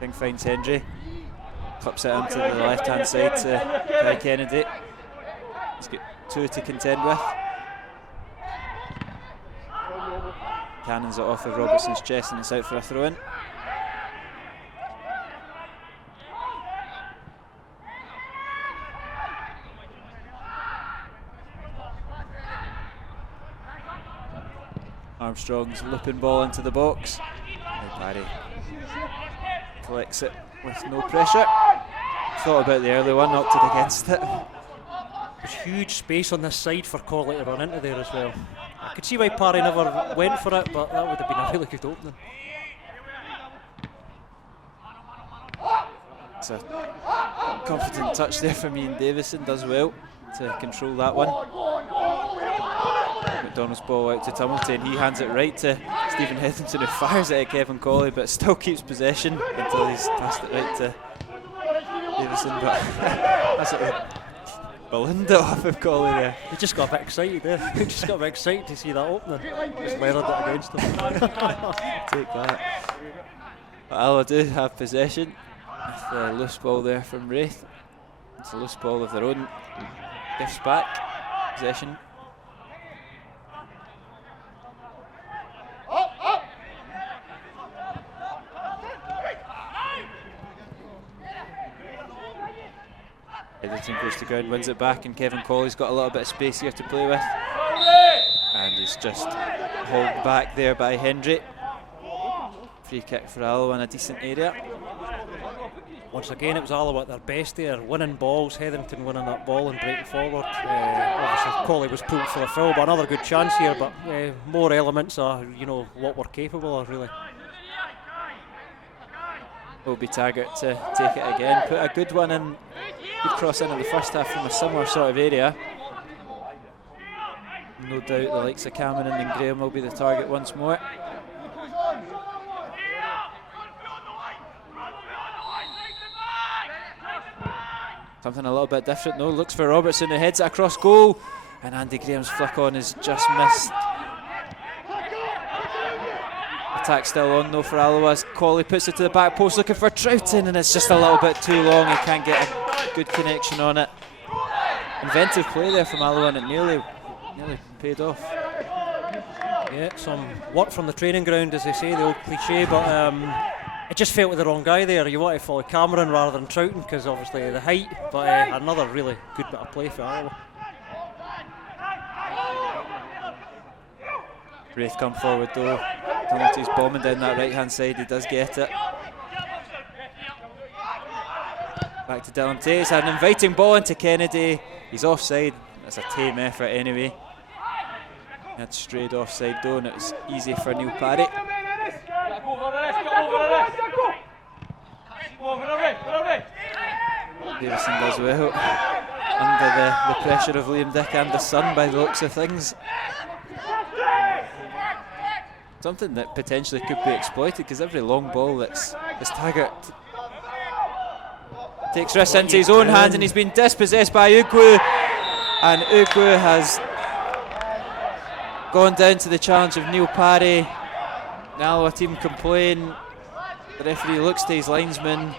King finds Hendry. Clips it onto the left hand side to Kai Kennedy. He's got two to contend with. Cannons it off of Robertson's chest, and it's out for a throw in. Armstrong's looping ball into the box. Barry collects it with no pressure. Thought about the early one, opted against it. There's huge space on this side for Colley to run into there as well. I could see why Parry never went for it, but that would have been a really good opening. It's a confident touch there from Ian Davison, does well to control that one. McDonald's ball out to Tumulty, and he hands it right to Stephen Hetherington, who fires it at Kevin Colley but still keeps possession until he's passed it right to Davison, but that's it. Ballooned it off of Colley there. He just got a bit excited there. He just got a bit excited to see that opening. Just levered it against him. Take that. Alloa do have possession. With a loose ball there from Raith. It's a loose ball of their own. Gifts back. Possession. Edmonton goes to ground, wins it back, and Kevin Colley's got a little bit of space here to play with. And he's just hauled back there by Hendry. Free kick for Alloa in a decent area. Once again, it was Alloa at their best there, winning balls, Hetherington winning that ball and breaking forward. Obviously, Colley was pulled for a foul, but another good chance here. But more elements are, what we're capable of, really. Will be Taggart to take it again. Put a good one in, good cross in the first half from a similar sort of area. No doubt the likes of Cameron and Graham will be the target once more. Something a little bit different though. Looks for Robertson, who heads it across goal, and Andy Graham's flick on is just missed. Attack still on though for Alloa. Colley puts it to the back post looking for Troughton, and it's just a little bit too long. He can't get a good connection on it. Inventive play there from Alloa, and it nearly paid off. Yeah, some work from the training ground, as they say, the old cliche, but it just felt with the wrong guy there. You want to follow Cameron rather than Troughton because obviously the height, but another really good bit of play for Alloa. Raith come forward though. Penalty's bombing down that right hand side, he does get it. Back to Dylan Tate, he's had an inviting ball into Kennedy. He's offside, that's a tame effort anyway. He had strayed offside though, and it was easy for Neil Parry. Davison does well under the pressure of Liam Dick and the son by the looks of things. Something that potentially could be exploited because every long ball that's Taggart takes risks into his own hand, and he's been dispossessed by Ugwu, and Ugwu has gone down to the challenge of Neil Parry. The Alloa team complain. The referee looks to his linesman.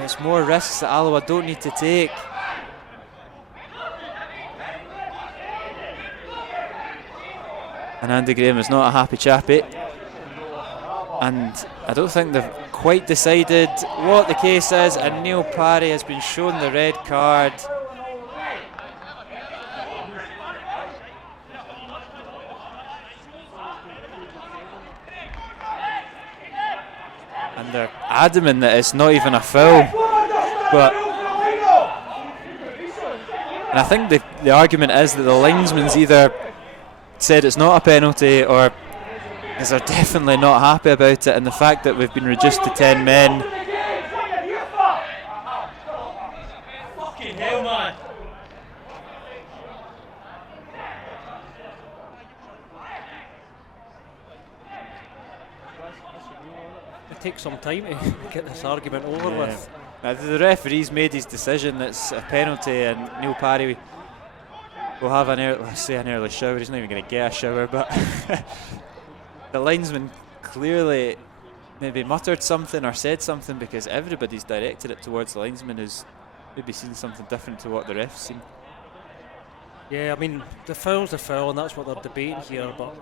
It's more risks that Alloa don't need to take. And Andy Graham is not a happy chappy. And I don't think they've quite decided what the case is, and Neil Parry has been shown the red card. And they're adamant that it's not even a foul. And I think the argument is that the linesman's either said it's not a penalty, or is they're definitely not happy about it, and the fact that we've been reduced to 10 men. Fucking hell, man. It takes some time to get this argument over with. Now, the referee's made his decision, it's a penalty, and Neil Parry will have an early shower. He's not even going to get a shower, but the linesman clearly maybe muttered something or said something, because everybody's directed it towards the linesman, who's maybe seen something different to what the ref's seen. Yeah, I mean, the foul's a foul, and that's what they're debating here, but,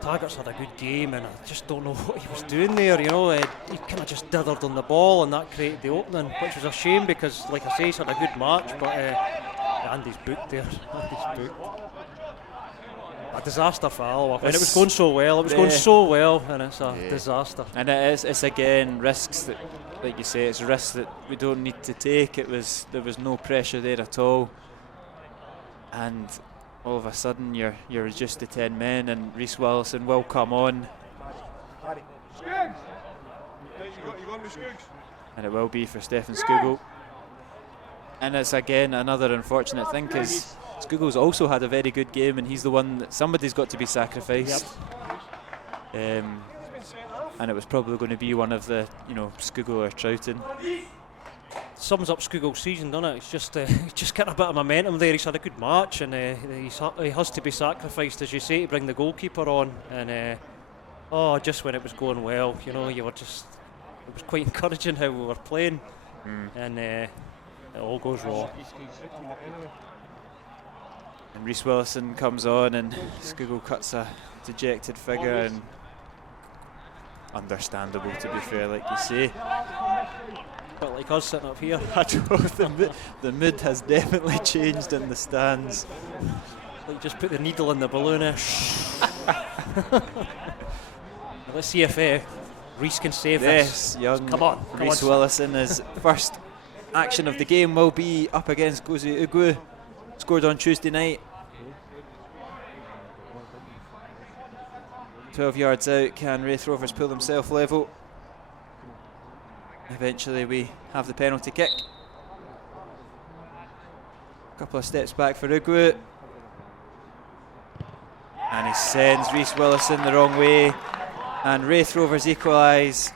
Taggart's had a good game, and I just don't know what he was doing there, he kind of just dithered on the ball, and that created the opening, which was a shame, because, like I say, he's had a good match, but Andy's booked there. Andy's booked. A disaster for Alloa. And it was going so well. And it's a disaster. And it's again risks that, like you say, it's risks that we don't need to take. There was no pressure there at all, and all of a sudden you're reduced to 10 men, and Rhys Willison will come on, and it will be for Stefan Skugel. And it's again another unfortunate thing, because Skugel's also had a very good game, and he's the one that somebody's got to be sacrificed. Yep. And it was probably going to be one of the, Skugel or Troughton. Sums up Skugel's season, doesn't it? It's just getting a bit of momentum there. He's had a good match, and he has to be sacrificed, as you say, to bring the goalkeeper on. And Oh, just when it was going well, you know, it was quite encouraging how we were playing, and it all goes wrong. And Rhys Willison comes on, and Skugel cuts a dejected figure, and understandable, to be fair, like you say. But like us sitting up here, I don't know, the mood has definitely changed in the stands. like just put the needle in the balloon. Let's see if Rhys can save this. Yes, young Come on, Rhys Willison, his first action of the game will be up against Gozi Ugwu. Scored on Tuesday night. 12 yards out, can Raith Rovers pull themselves level? Eventually we have the penalty kick. A couple of steps back for Ugwu. And he sends Rhys Willison the wrong way. And Raith Rovers equalise.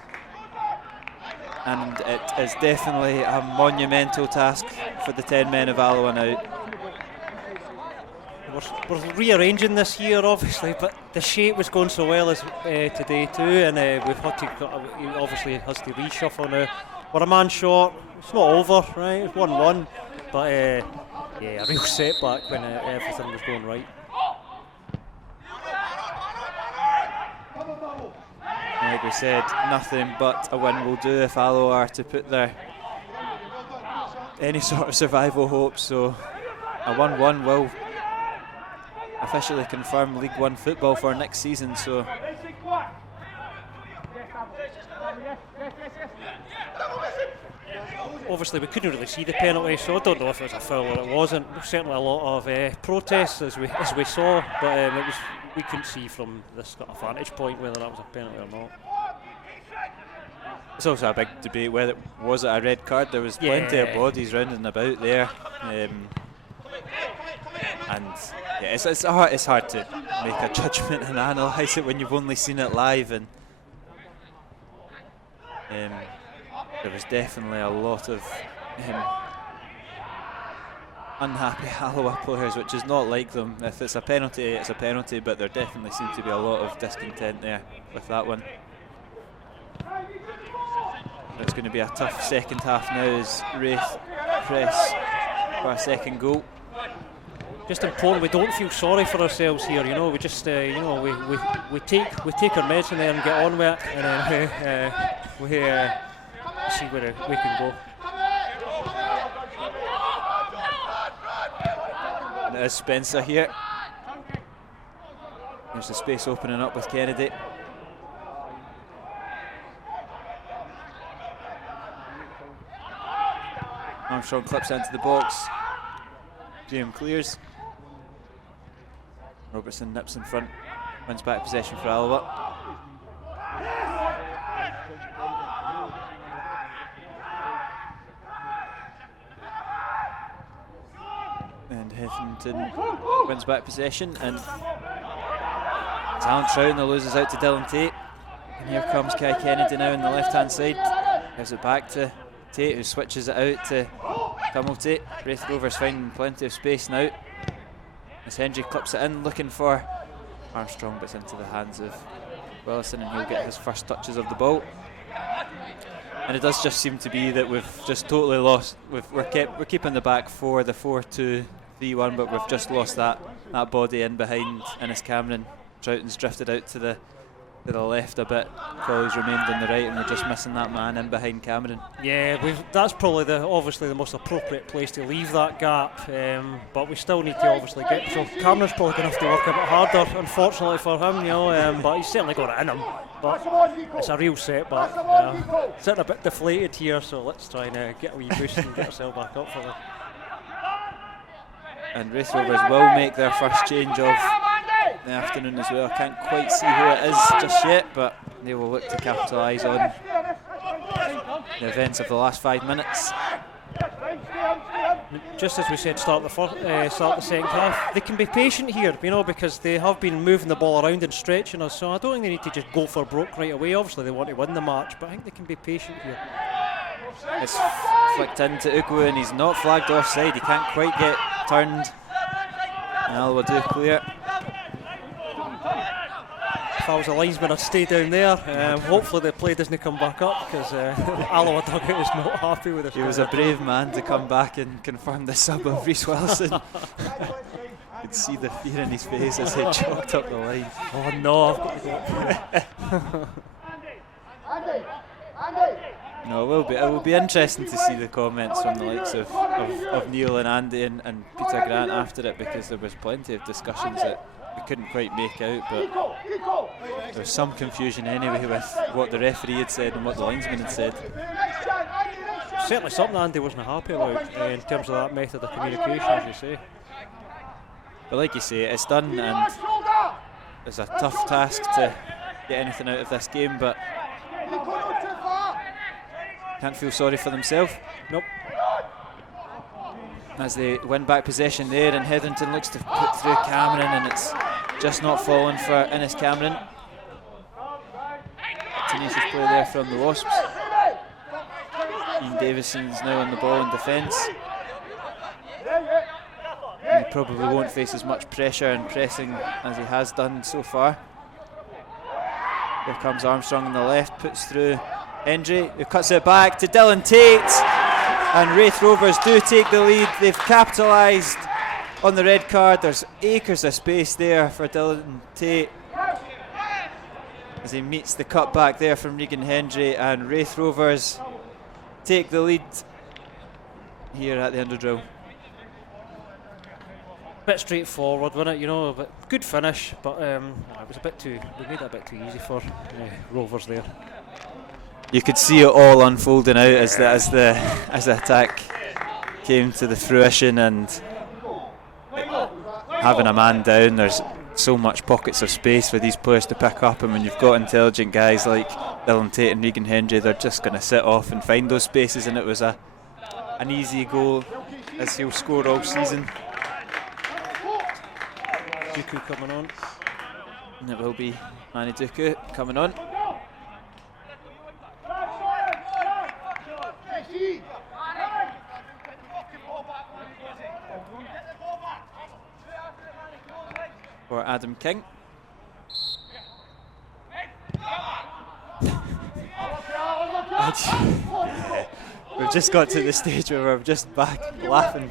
And it is definitely a monumental task for the 10 men of Alloa now. We're rearranging this here, obviously, but the shape was going so well as today too, and we've had to obviously has to reshuffle now. We're a man short. It's not over, right? It's 1-1, but yeah, a real setback when everything was going right. Like we said, nothing but a win will do if Alloa are to put their any sort of survival hopes. So a 1-1 will officially confirm League One football for next season. So obviously we couldn't really see the penalty, so I don't know if it was a foul or it wasn't. Certainly a lot of protests as we saw, but we couldn't see from this kind of vantage point whether that was a penalty or not. it's also a big debate whether was it a red card. There was plenty of bodies rounding about there, and yeah, it's hard to make a judgment and analyse it when you've only seen it live, and there was definitely a lot of unhappy Alloa players, which is not like them. If it's a penalty, it's a penalty, but there definitely seemed to be a lot of discontent there with that one. It's going to be a tough second half now as Raith press for a second goal. Just important we don't feel sorry for ourselves here, you know, we just we take our medicine there and get on with it, and then we see where we can go. And it is Spencer here. There's the space opening up with Kennedy. Armstrong clips into the box. Graham clears. Robertson nips in front, wins back possession for Alloa. And Hetherington wins back possession, and Talon Troutner loses out to Dylan Tate. And here comes Kai Kennedy now on the left hand side. Gives it back to Tate, who switches it out to Cummel Tate. Raith Rovers finding plenty of space now as Hendry clips it in, looking for Armstrong, but it's into the hands of Willison, and he'll get his first touches of the ball. And it does just seem to be that we've just totally lost. We're keeping the back four, the 4-2-3-1, but we've just lost that body in behind Innes Cameron. Troughton's drifted out to the left a bit. Colley's remained on the right, and we're just missing that man in behind Cameron. Yeah, that's probably obviously the most appropriate place to leave that gap, but we still need to obviously get. So Cameron's probably going to have to work a bit harder, unfortunately for him, you know. But he's certainly got it in him. But it's a real setback. Sitting a bit deflated here, so let's try and get a wee boost and get ourselves back up for it. And Raith Rovers will make their first change of the afternoon as well. I can't quite see who it is just yet, but they will look to capitalise on the events of the last 5 minutes. Just as we said, start the second half. They can be patient here, you know, because they have been moving the ball around and stretching us. So I don't think they need to just go for broke right away. Obviously, they want to win the match, but I think they can be patient here. It's flicked into Ugwu, and he's not flagged offside. He can't quite get turned. And Alloa do clear. if I was a linesman, I'd stay down there. Hopefully the play doesn't come back up, because Alloa dugout is not happy with this. He was a brave man to come back and confirm the sub of Rhys Wilson. You could see the fear in his face as he chalked up the line. Oh no, I've got to go. No, it will be interesting to see the comments from the likes of Neil and Andy and Peter Grant after it, because there was plenty of discussions that we couldn't quite make out, but there was some confusion anyway with what the referee had said and what the linesman had said. Certainly something Andy wasn't happy about in terms of that method of communication, as you say. But like you say, it's done, and it's a tough task to get anything out of this game, but can't feel sorry for themselves. Nope. As they win back possession there, and Hetherington looks to put through Cameron, and it's just not falling for Innes Cameron. Tenacious play there from the Wasps. Ian Davison's now on the ball in defence. And he probably won't face as much pressure and pressing as he has done so far. Here comes Armstrong on the left, puts through Hendry, who cuts it back to Dylan Tate, and Raith Rovers do take the lead. They've capitalised on the red card. There's acres of space there for Dylan Tate as he meets the cut back there from Regan Hendry, and Raith Rovers take the lead here at the Underdrill. Bit straightforward, wasn't it? You know, but good finish, but it was a bit too. We made it a bit too easy for Rovers there. You could see it all unfolding out as the attack came to the fruition, and having a man down, there's so much pockets of space for these players to pick up, and when you've got intelligent guys like Dylan Tate and Regan Hendry, they're just going to sit off and find those spaces, and it was an easy goal, as he'll score all season. Duku coming on. And it will be Manny Duku coming on. For Adam King. We've just got to the stage where we're just back laughing.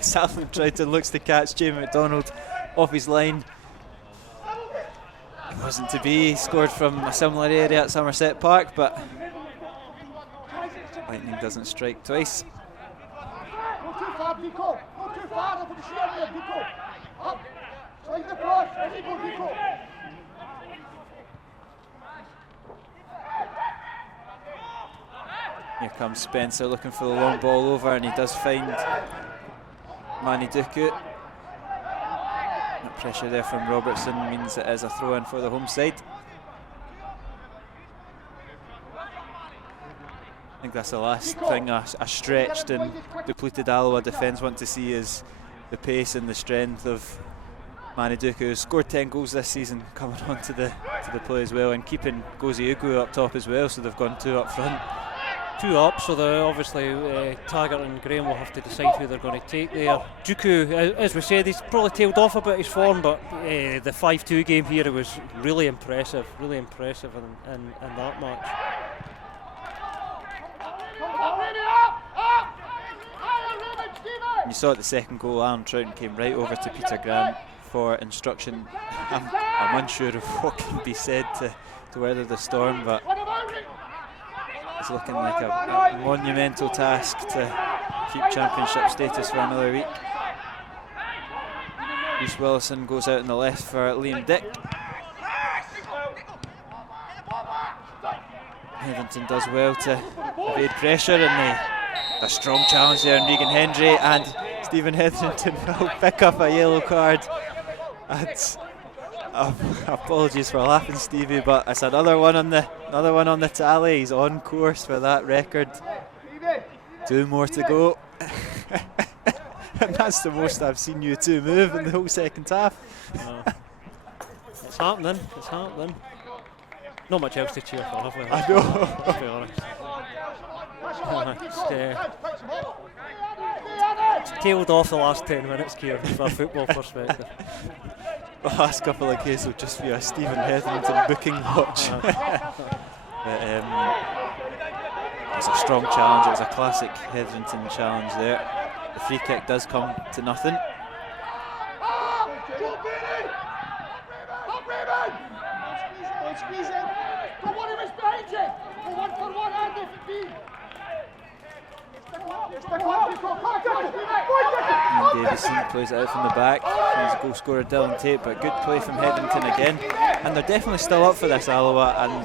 Southland Triton looks to catch Jamie McDonald off his line. It wasn't to be. He scored from a similar area at Somerset Park, but lightning doesn't strike twice. Go too far, Pico. Go too far. Over the sheer there, Pico. Up. Slide the cross. There you go, Pico. Here comes Spencer looking for the long ball over, and he does find Manny Duku. That pressure there from Robertson means it is a throw in for the home side. I think that's the last thing a stretched and depleted Alloa defence want to see, is the pace and the strength of Manny Duku, who's scored 10 goals this season, coming on to the play as well, and keeping Gozi Ugu up top as well, so they've gone 2 up front. 2 up, so obviously Taggart and Graham will have to decide who they're going to take there. Duku, as we said, he's probably tailed off a bit his form, but the 5-2 game here was really impressive in that match. You saw at the second goal, Alan Troughton came right over to Peter Grant for instruction. I'm unsure of what can be said to weather the storm, but it's looking like a monumental task to keep championship status for another week. Rhys Willison goes out on the left for Liam Dick. Hetherington does well to evade pressure, and a strong challenge there in Regan Hendry, and Stephen Hetherington will pick up a yellow card. Apologies for laughing, Stevie, but it's another one on the tally. He's on course for that record. 2 more to go. And that's the most I've seen you two move in the whole second half. It's happening. Not much else to cheer for, have we? I know. Let's be honest. It's tailed off the last 10 minutes, Kieran, from a football perspective. the last couple of cases will just be a Stephen Hetherington booking watch. But, it was a strong challenge. It was a classic Hetherington challenge there. The free kick does come to nothing. And Davison plays it out from the back. He's a goal scorer, Dylan Tate, but good play from Hetherington again. And they're definitely still up for this, Alloa, and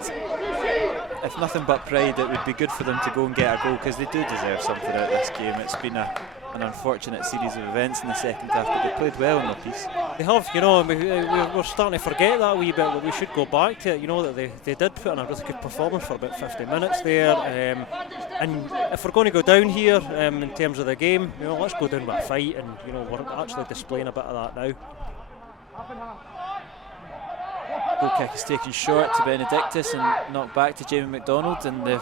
if nothing but pride, it would be good for them to go and get a goal, because they do deserve something out of this game. It's been an unfortunate series of events in the second half, but they played well in their piece. They have, you know, we're starting to forget that a wee bit, but we should go back to it. You know, that they did put in a really good performance for about 50 minutes there. And if we're going to go down here in terms of the game, you know, let's go down with a fight, and you know, we're actually displaying a bit of that now. Goal kick is taken short to Benedictus and knocked back to Jamie McDonald, and they've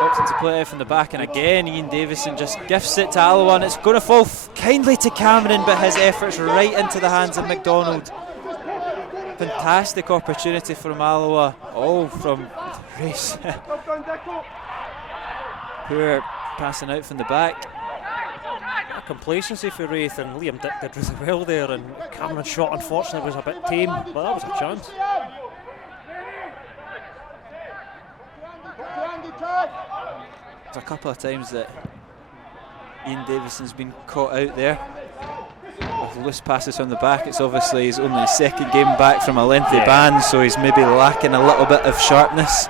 opted to play it out from the back, and again Ian Davison just gifts it to Alloa, and it's going to fall kindly to Cameron, but his efforts right into the hands of McDonald. Fantastic opportunity from Alloa, all from Raith. Poor passing out from the back. Complacency for Raith, and Liam Dick did really well there, and Cameron's shot unfortunately was a bit tame, but that was a chance. There's a couple of times that Ian Davison's been caught out there with loose passes from the back. It's obviously his only second game back from a lengthy ban, so he's maybe lacking a little bit of sharpness.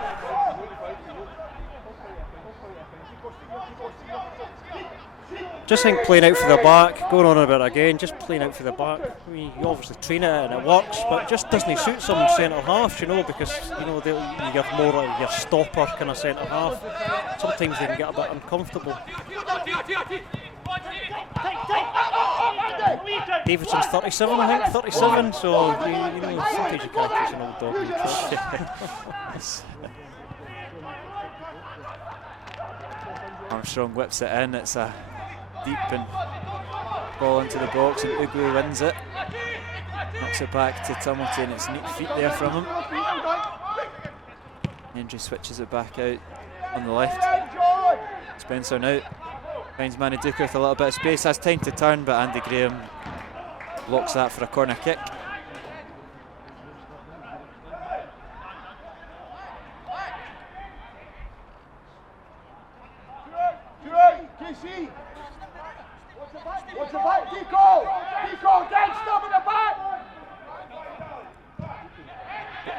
Just think playing out for the back, going on about it again, just playing out for the back. I mean, you obviously train it and it works, but it just doesn't suit some centre half, you know, because you know you're more like your stopper kind of centre half. Sometimes they can get a bit uncomfortable. Davidson's 37, I think, 37. So you know, sometimes you can't catch an old dog in the trust. Armstrong whips it in. It's a deep and ball into the box, and Ugwu wins it. Knocks it back to Tumilty, it's neat feet there from him. Hendry switches it back out on the left. Spencer now finds Maniduka with a little bit of space, has time to turn, but Andy Graham blocks that for a corner kick.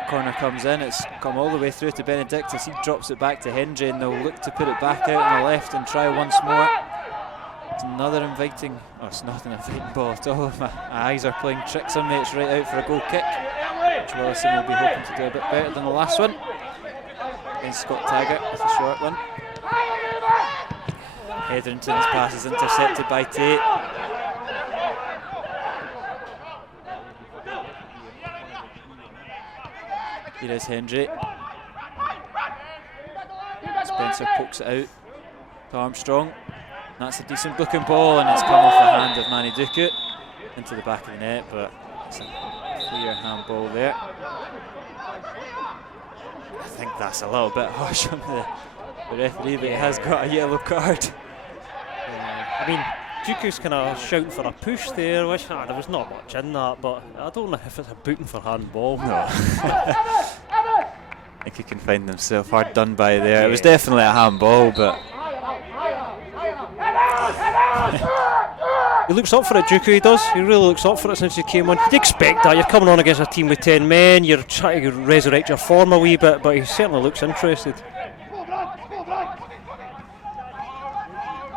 Corner comes in, it's come all the way through to Benedictus. He drops it back to Hendry, and they'll look to put it back out on the left and try once more. It's another inviting, oh, it's not an inviting ball at all. My eyes are playing tricks on me. It's right out for a goal kick, which Willison will be hoping to do a bit better than the last one. And Scott Taggart with a short one. Hetherington's pass is intercepted by Tate. Here is Hendry. Spencer pokes it out to Armstrong. That's a decent looking ball, and it's come off the hand of Maniduka into the back of the net, but it's a clear handball there. I think that's a little bit harsh on the referee, but he has got a yellow card. I mean, Duku's kind of shouting for a push there, which there was not much in that, but I don't know if it's a booting for handball. No. I think he can find himself hard done by there. It was definitely a handball, but he looks up for it, Duku, he does. He really looks up for it since he came on. You'd expect that. You're coming on against a team with 10 men, you're trying to resurrect your form a wee bit, but he certainly looks interested.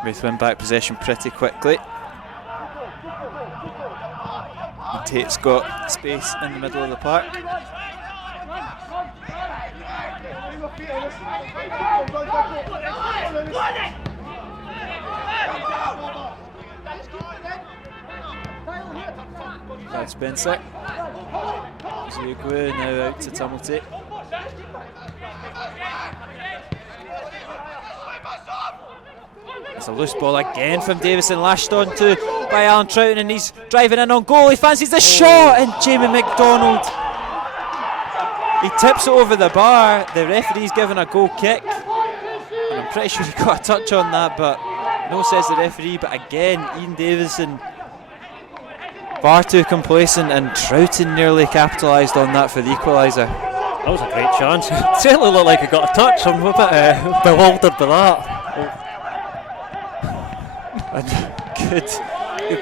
Raith win back possession pretty quickly. And Tate's got space in the middle of the park. That's Spencer. Ugwu now out to Tumilty. It's a loose ball again from Davison, lashed on to by Alan Troughton, and he's driving in on goal. He fancies the shot, and Jamie McDonald, he tips it over the bar. The referee's given a goal kick, and I'm pretty sure he got a touch on that, but no, says the referee. But again, Ian Davison far too complacent, and Troughton nearly capitalised on that for the equaliser. That was a great chance. It certainly looked like he got a touch. I'm a bit bewildered by that. And good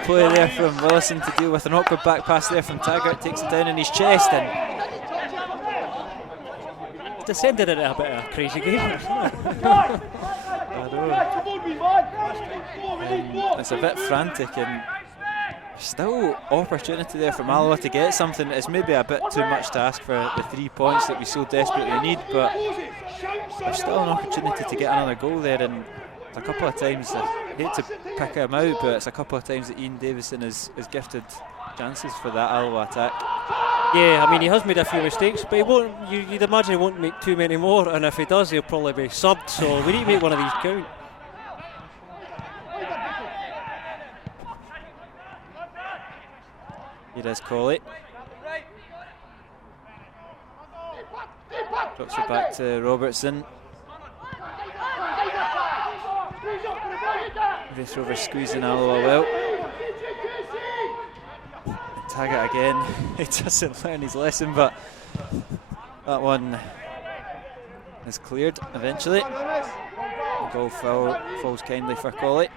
play there from Willison to deal with an awkward back pass there from Taggart. Takes it down in his chest, and descended into a bit of a crazy game. I know. It's a bit frantic, and still opportunity there from Alloa to get something. It's maybe a bit too much to ask for the 3 points that we so desperately need, but there's still an opportunity to get another goal there, and a couple of times, I hate to pick him out, but it's a couple of times that Ian Davison is gifted chances for that Alloa attack. Yeah, I mean, he has made a few mistakes, but he won't. You'd imagine he won't make too many more, and if he does, he'll probably be subbed, so we need to make one of these count. Here is Colley. Drops it back to Robertson. Raith Rovers squeezing Alloa well. And Taggart again. He doesn't learn his lesson, but that one is cleared eventually. The goal falls kindly for Colley.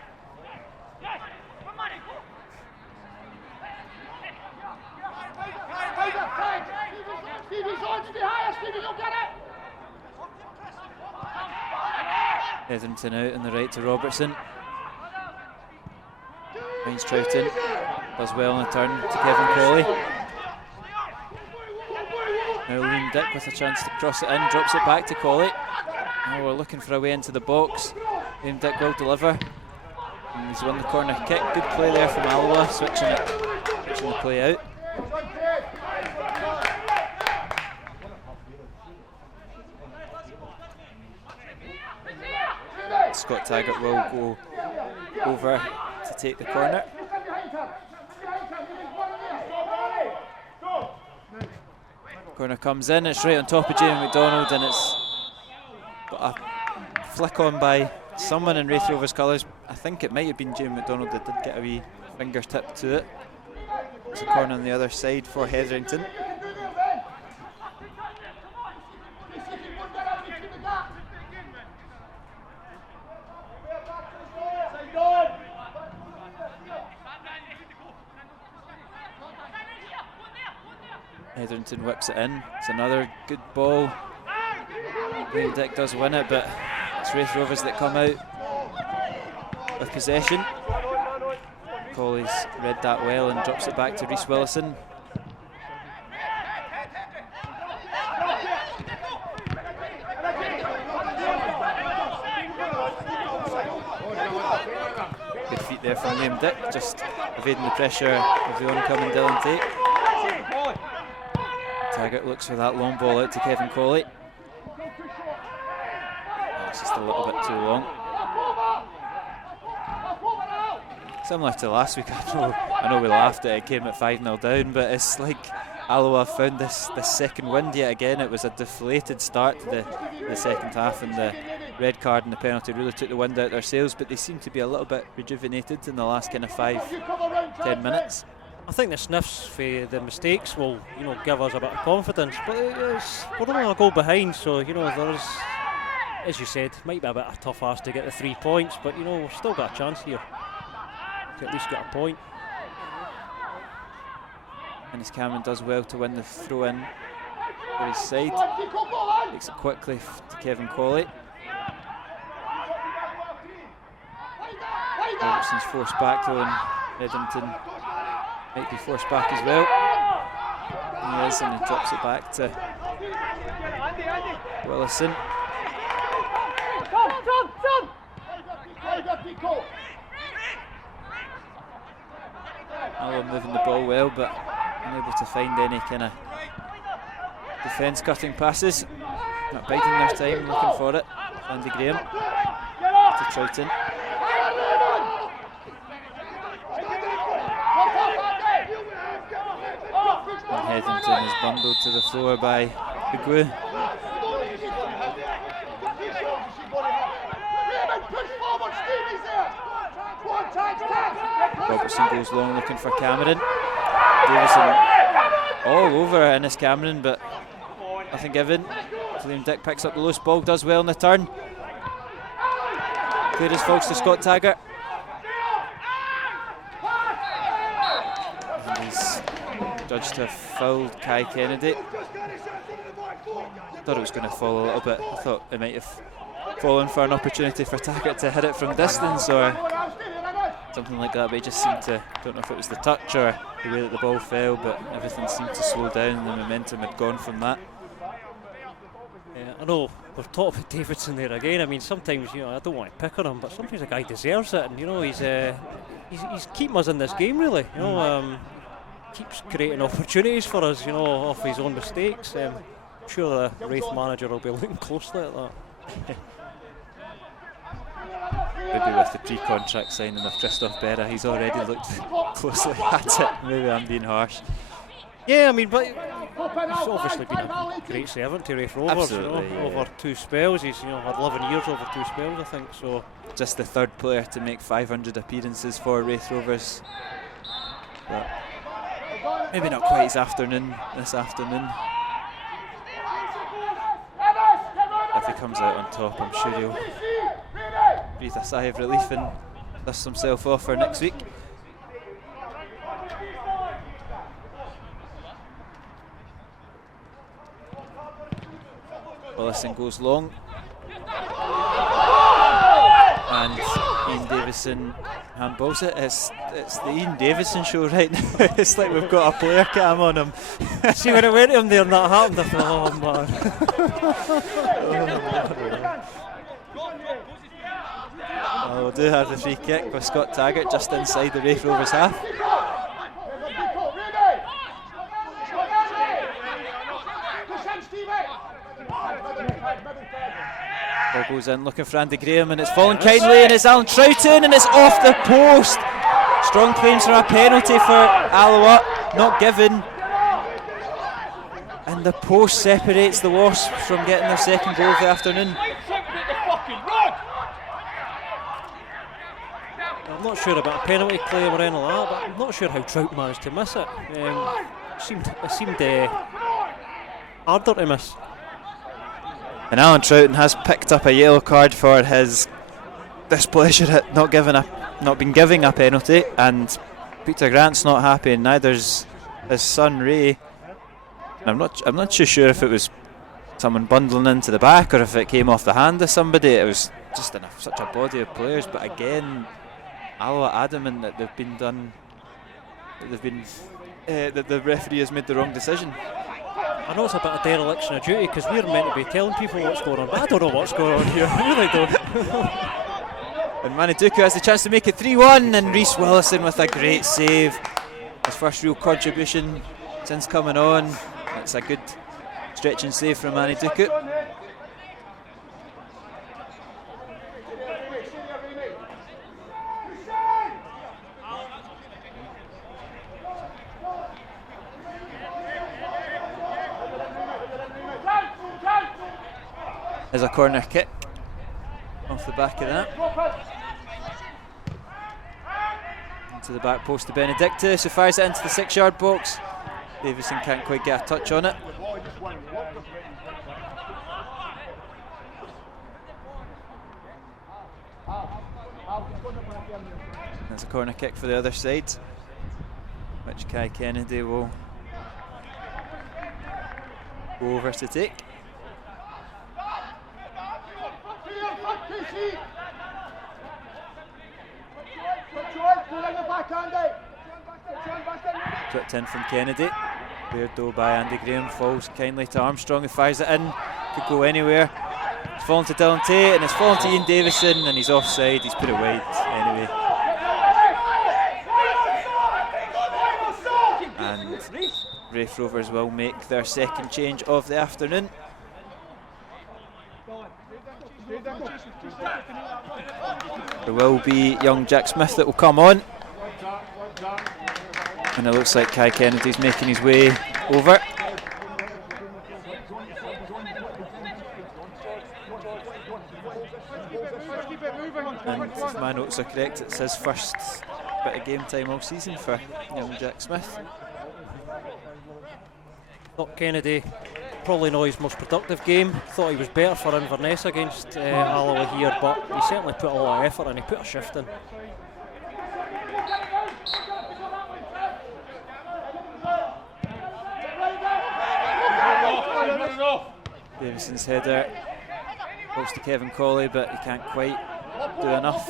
Hetherington out on the right to Robertson. Finds Troughton. Does well on the turn to Kevin Colley. Now Liam Dick with a chance to cross it in. Drops it back to Colley. Now we're looking for a way into the box. Liam Dick will deliver. And he's won the corner kick. Good play there from Alloa. Switching the play out. Scott Taggart will go over to take the corner. Corner comes in, it's right on top of Jamie McDonald, and it's got a flick on by someone in Raith Rovers colours. I think it might have been Jamie McDonald that did get a wee fingertip to it. It's a corner on the other side for Hetherington. Hetherington whips it in. It's another good ball. Liam Dick does win it, but it's Raith Rovers that come out with possession. Colley's read that well and drops it back to Rhys Willison. Good feet there from Liam Dick, just evading the pressure of the oncoming Dylan Tate. Taggart looks for that long ball out to Kevin Colley. It's just a little bit too long. Similar to last week, I know we laughed at it, came at 5-0 down, but it's like Alloa found this second wind yet again. It was a deflated start to the second half, and the red card and the penalty really took the wind out of their sails, but they seem to be a little bit rejuvenated in the last kind of 5-10 minutes. I think the sniffs for the mistakes will, give us a bit of confidence. But we're only a goal behind, so there's, as you said, might be a bit of a tough ask to get the 3 points. But we've still got a chance here to at least get a point. And as Cameron does well to win the throw in for his side, takes it quickly to Kevin Colley. Robertson's forced back though, and Hetherington might be forced back as well. He is, and he drops it back to Willison. Alloa moving the ball well, but unable to find any kind of defence cutting passes. Not biding their time, looking for it. Andy Graham to Troughton. Hetherington is bundled to the floor by Igwe. Robertson goes long looking for Cameron. Davison all over Ennis Cameron, but nothing given. Liam Dick picks up the loose ball, does well in the turn. Clearance falls to Scott Taggart. And he's judged to have fouled Kai Kennedy. Thought it was going to fall a little bit. I thought it might have fallen for an opportunity for Taggart to hit it from distance or something like that, but he just seemed to, don't know if it was the touch or the way that the ball fell, but everything seemed to slow down and the momentum had gone from that. Yeah, I know we've talked about Davidson there again. I mean, sometimes, you know, I don't want to pick on him, but sometimes a guy deserves it, and you know, he's keeping us in this game, really. You know, keeps creating opportunities for us, you know, off his own mistakes. I'm sure the Raith manager will be looking closely at that. Maybe with the pre-contract signing of Christoph Berra, he's already looked closely at it. Maybe I'm being harsh. Yeah, I mean, but he's obviously been a great servant to Raith Rovers, you know, over 2 spells. He's, you know, had 11 years over 2 spells, I think. So just the 3rd player to make 500 appearances for Raith Rovers. But maybe not quite his afternoon this afternoon. If he comes out on top, I'm sure he'll breathe a sigh of relief and dust himself off for next week. Willison goes long, and Ian Davison handballs it. It's the Ian Davison show right now. It's like we've got a player cam on him. See, when I went to him there and that happened, I thought, oh man. Well, we'll do have the free kick with Scott Taggart just inside the Raith Rovers half. Ball goes in looking for Andy Graham, and it's fallen kindly, and it's Alan Troughton, and it's off the post. Strong claims for a penalty for Alloa, not given. And the post separates the Wasps from getting their 2nd goal of the afternoon. I'm not sure about a penalty claim or anything like that, but I'm not sure how Trout managed to miss it. It seemed harder to miss. And Alan Troughton has picked up a yellow card for his displeasure at not been giving a penalty, and Peter Grant's not happy, and neither's his son Ray. And I'm not too sure if it was someone bundling into the back or if it came off the hand of somebody. It was just in such a body of players, but again, Alloa adamant that that the referee has made the wrong decision. I know it's a bit of dereliction of duty because we're meant to be telling people what's going on, but I don't know what's going on here. I really don't. And Maniduku has the chance to make it 3-1, and Rhys Willison with a great save. His first real contribution since coming on. It's a good stretching save from Maniduku. There's a corner kick off the back of that. Into the back post to Benedictus, who fires it into the 6-yard box. Davison can't quite get a touch on it. There's a corner kick for the other side, which Kai Kennedy will go over to take. Tripped in from Kennedy, cleared though by Andy Graham, falls kindly to Armstrong, who fires it in, could go anywhere. It's fallen to Dylan Tate, and it's fallen to Ian Davison, and he's offside, he's put it wide anyway. And Raith Rovers will make their 2nd change of the afternoon. There will be young Jack Smith that will come on, and it looks like Kai Kennedy's making his way over. And if my notes are correct, it's his first bit of game time all season for young Jack Smith. Thought Kennedy probably not his most productive game. Thought he was better for Inverness against Alloa here, but he certainly put a lot of effort and he put a shift in. Davison's header goes to Kevin Colley, but he can't quite do enough.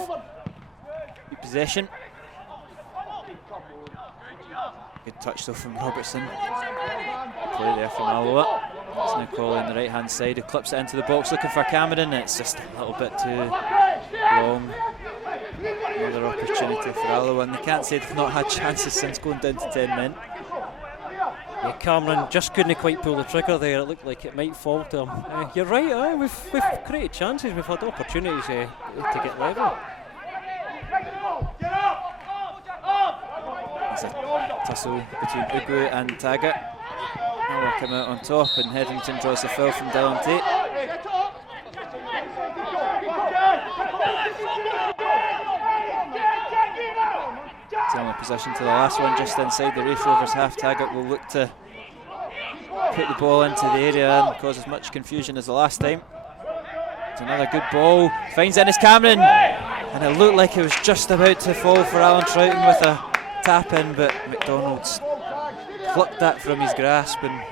Good possession. Good touch though from Robertson. Play there from Alloa. It's now Colley on the right hand side, who clips it into the box looking for Cameron. It's just a little bit too long. Another opportunity for Alloa, and they can't say they've not had chances since going down to 10 men. Yeah, Cameron just couldn't quite pull the trigger there. It looked like it might fall to him. You're right, we've created chances, we've had opportunities to get level. There's a tussle between Ugu and Taggart. Alloa come out on top, and Headington draws the foul from Dylan Tate. Similar position to the last one, just inside the Raith Rovers half. Taggart will look to put the ball into the area and cause as much confusion as the last time. It's another good ball, finds Ennis Cameron, and it looked like it was just about to fall for Alan Troughton with a tap in, but McDonald's plucked that from his grasp and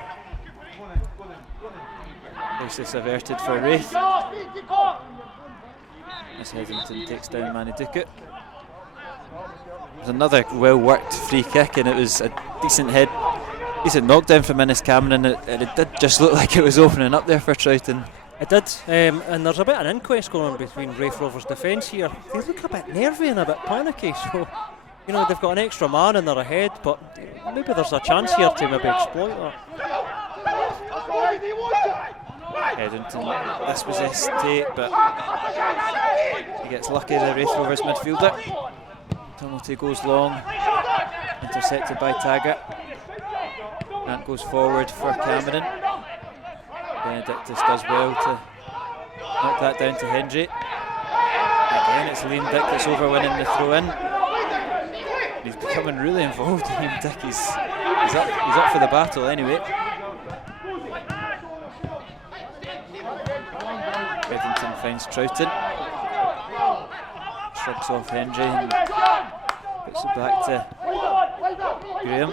this averted for Raith. As Headington takes down Maniduka. It was another well worked free kick, and it was a decent knockdown from Ennis Cameron, and it did just look like it was opening up there for Troughton. It did, and there's a bit of an inquest going on between Raith Rovers' defence here. They look a bit nervy and a bit panicky, so you know they've got an extra man and they're ahead, but maybe there's a chance here to maybe exploit that. Headington dispossessed Tate, but he gets lucky, the Raith Rovers midfielder. Penalty goes long, intercepted by Taggart. That goes forward for Cameron. Benedictus does well to knock that down to Hendry. Again, it's Liam Dick that's over winning the throw in. He's becoming really involved, Liam Dick. He's up for the battle anyway. Headington finds Troughton. Shrugs off Hendry and puts it back to Graham.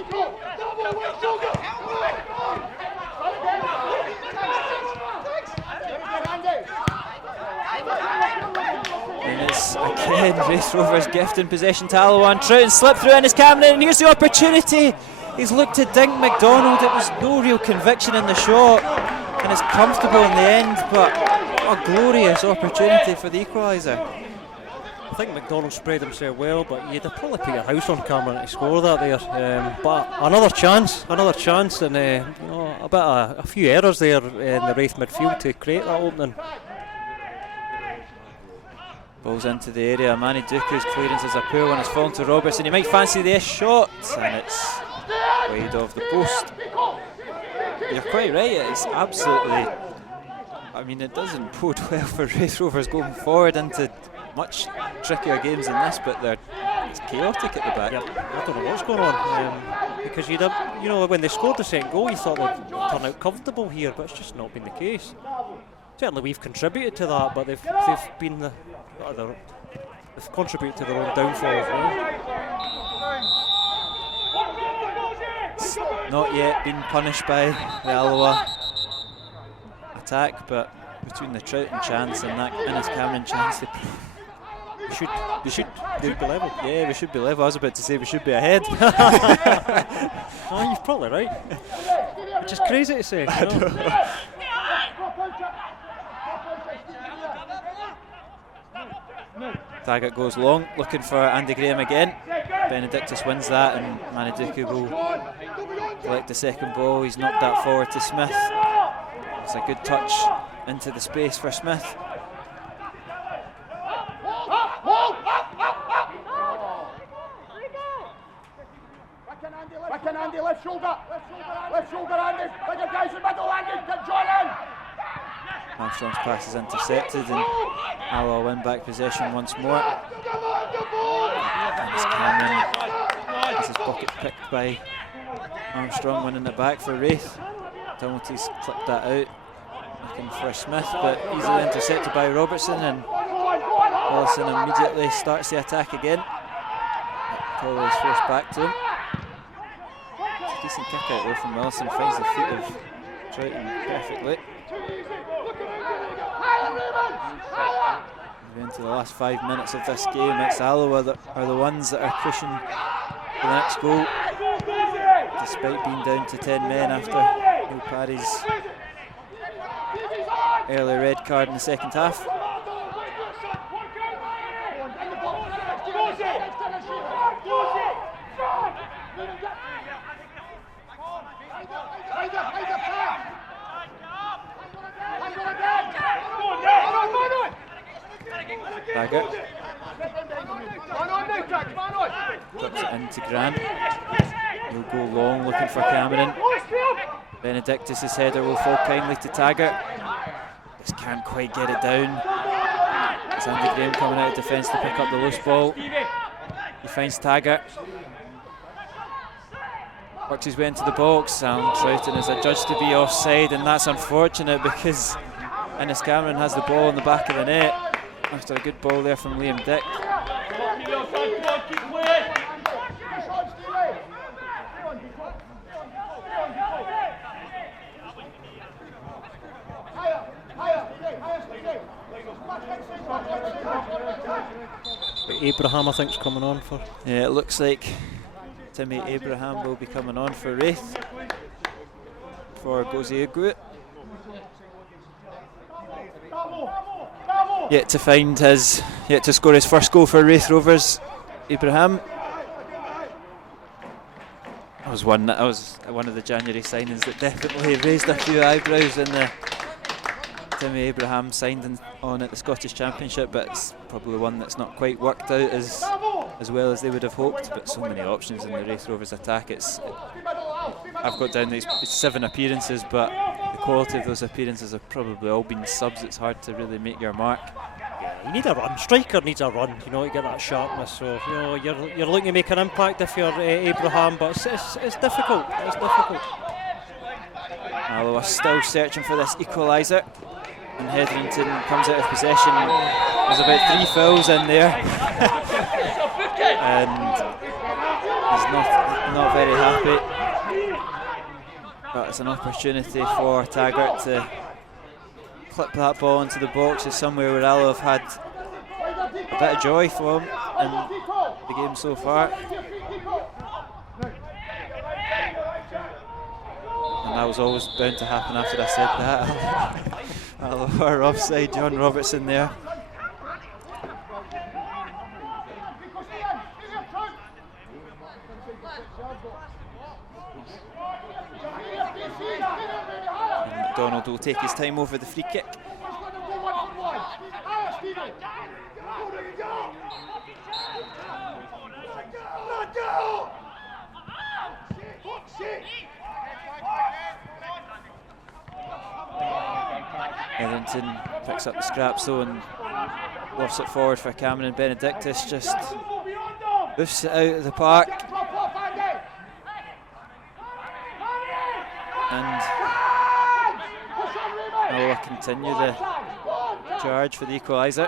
And it's again Raith Rovers gifting possession to Alloa, and Troughton slipped through Ennis Cameron, and here's the opportunity. He's looked to dink McDonald. It was no real conviction in the shot, and it's comfortable in the end, but what a glorious opportunity for the equaliser. I think McDonald spread himself well, but you'd have probably put your house on Cameron to score that there. But another chance, and a few errors there in the Raith midfield to create that opening. Balls into the area. Maniduka's clearance is a poor one. It's fallen to Robertson. He might fancy the shot, and it's wide off the post. You're quite right. It's absolutely. I mean, it doesn't bode well for Raith Rovers going forward into much trickier games than this, but it's chaotic at the back. Yep. I don't know what's going on, because when they scored the second goal, you thought they'd turn out comfortable here, but it's just not been the case. Certainly, we've contributed to that, but they've contributed to their own downfall as well. It's not yet been punished by the Alloa attack, but between the Troughton chance and that Ennis Cameron chance, we should be level. Yeah, we should be level. I was about to say we should be ahead. Oh, you're probably right. Which is crazy to say. Taggart goes long, looking for Andy Graham again. Benedictus wins that, and Maniduka will collect the second ball. He's knocked that forward to Smith. It's a good touch into the space for Smith. Back in Andy, left shoulder. Armstrong's pass is intercepted and Alloa win back possession once more. Dennis Cameron has his pocket picked by Armstrong, winning it back for Raith. Tumulty's clipped that out, looking for Smith, but easily intercepted by Robertson, and Willison immediately starts the attack again. Collier is forced back to him. It's a decent kick out though from Willison, finds the feet of Troughton perfectly. We're into the last 5 minutes of this game. It's Alloa that are the ones that are pushing for the next goal, despite being down to 10 men after Neil Parry's early red card in the second half. Taggart drops it into Grant. He'll go long looking for Cameron. Benedictus' header will fall kindly to Taggart. Just can't quite get it down. It's Andy Graham coming out of defence to pick up the loose ball. He finds Taggart. Works his way into the box. Alan Troughton is adjudged to be offside, and that's unfortunate because Ennis Cameron has the ball in the back of the net after a good ball there from Liam Dick. Abraham, I think, is coming on for. Yeah, it looks like Timmy Abraham will be coming on for Raith for Gozie Aguit. Yet to score his first goal for Raith Rovers, Abraham. That was one of the January signings that definitely raised a few eyebrows in the Timmy Abraham signed on at the Scottish Championship, but it's probably one that's not quite worked out as well as they would have hoped. But so many options in the Raith Rovers attack. I've got down it's 7 appearances, but the quality of those appearances have probably all been subs. It's hard to really make your mark. You need a run. Striker needs a run, you know, to get that sharpness. So you're looking to make an impact if you're Abraham, but it's difficult. It's difficult. Alloa still searching for this equaliser, and Hetherington comes out of possession. There's about 3 fouls in there, and he's not very happy. But it's an opportunity for Taggart to clip that ball into the box. It's somewhere where Alloa have had a bit of joy for him in the game so far. And that was always bound to happen after I said that. Alloa are offside, John Robertson there. And McDonald will take his time over the free kick. Hetherington picks up the scraps though and lofts it forward for Cameron. Benedictus just boofs it out of the park. And Alloa continue the charge for the equaliser.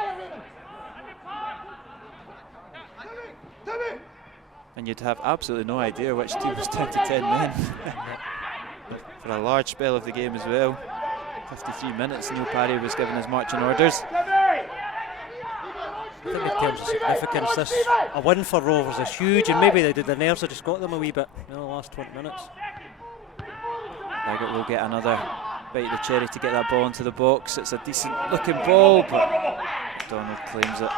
And you'd have absolutely no idea which team was down to 10 men for a large spell of the game as well. 53 minutes, Neil Parry was given his marching orders. I think in terms of significance, a win for Rovers is huge, and maybe the nerves have just got them a wee bit in the last 20 minutes. Taggart will get another bite of the cherry to get that ball into the box. It's a decent looking ball, but McDonald claims it.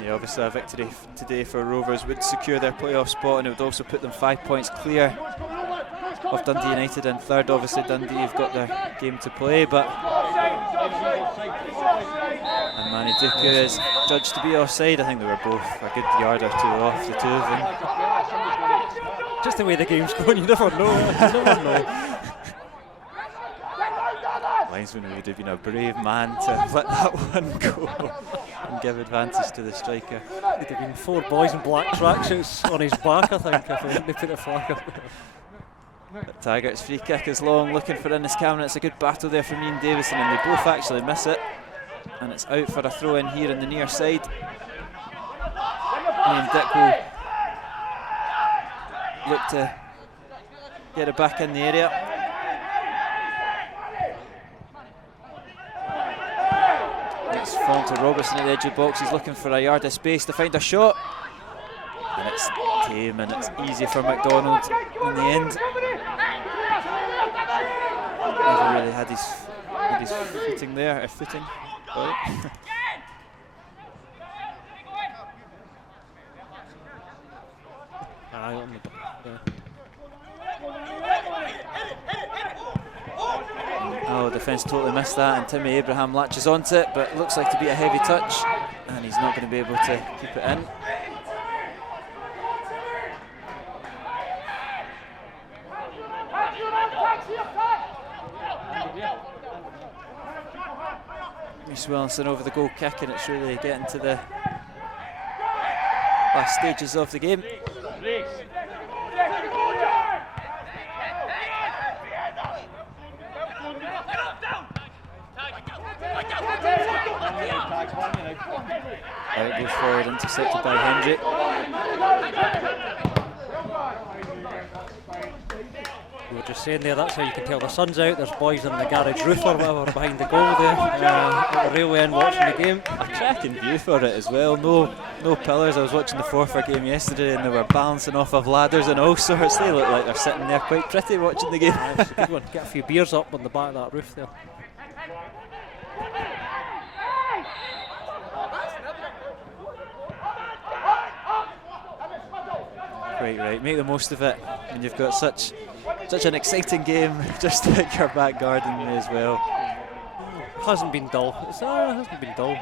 Yeah, obviously a victory today for Rovers would secure their playoff spot, and it would also put them 5 points clear of Dundee United in third. Obviously Dundee have got their game to play, but And Manny Duku is judged to be offside. I think they were both a good yard or two off, the two of them. Just the way the game's going, you never know. You never know. Linesman would have been a brave man to let that one go and give advantage to the striker. There'd have been 4 boys in black tracksuits on his back, I think, if they put the flag up. But Taggart's free kick is long, looking for Innes Cameron. It's a good battle there from Ian Davison, and they both actually miss it. And it's out for a throw in here in the near side. Ian Dick will look to get it back in the area. It's fallen to Robertson at the edge of the box. He's looking for a yard of space to find a shot. And it's tame and it's easy for McDonald in the end. Never really had his footing there, footing. Sorry. Oh, defence totally missed that, and Timmy Abraham latches onto it, but looks like to be a heavy touch, and he's not going to be able to keep it in. Reece Williamson over the goal kick, and it's really getting to the last stages of the game. Out goes forward, intercepted by Hendry. We were just saying there, that's how you can tell the sun's out. There's boys on the garage roof or whatever behind the goal there, at the railway end watching the game. A cracking view for it as well. No pillars. I was watching the Forfar game yesterday and they were balancing off of ladders and all sorts. They look like they're sitting there quite pretty watching the game. It's a good one. Get a few beers up on the back of that roof there. Quite right. Make the most of it when you've got such an exciting game just at your back garden as well. Hasn't been dull. It hasn't been dull.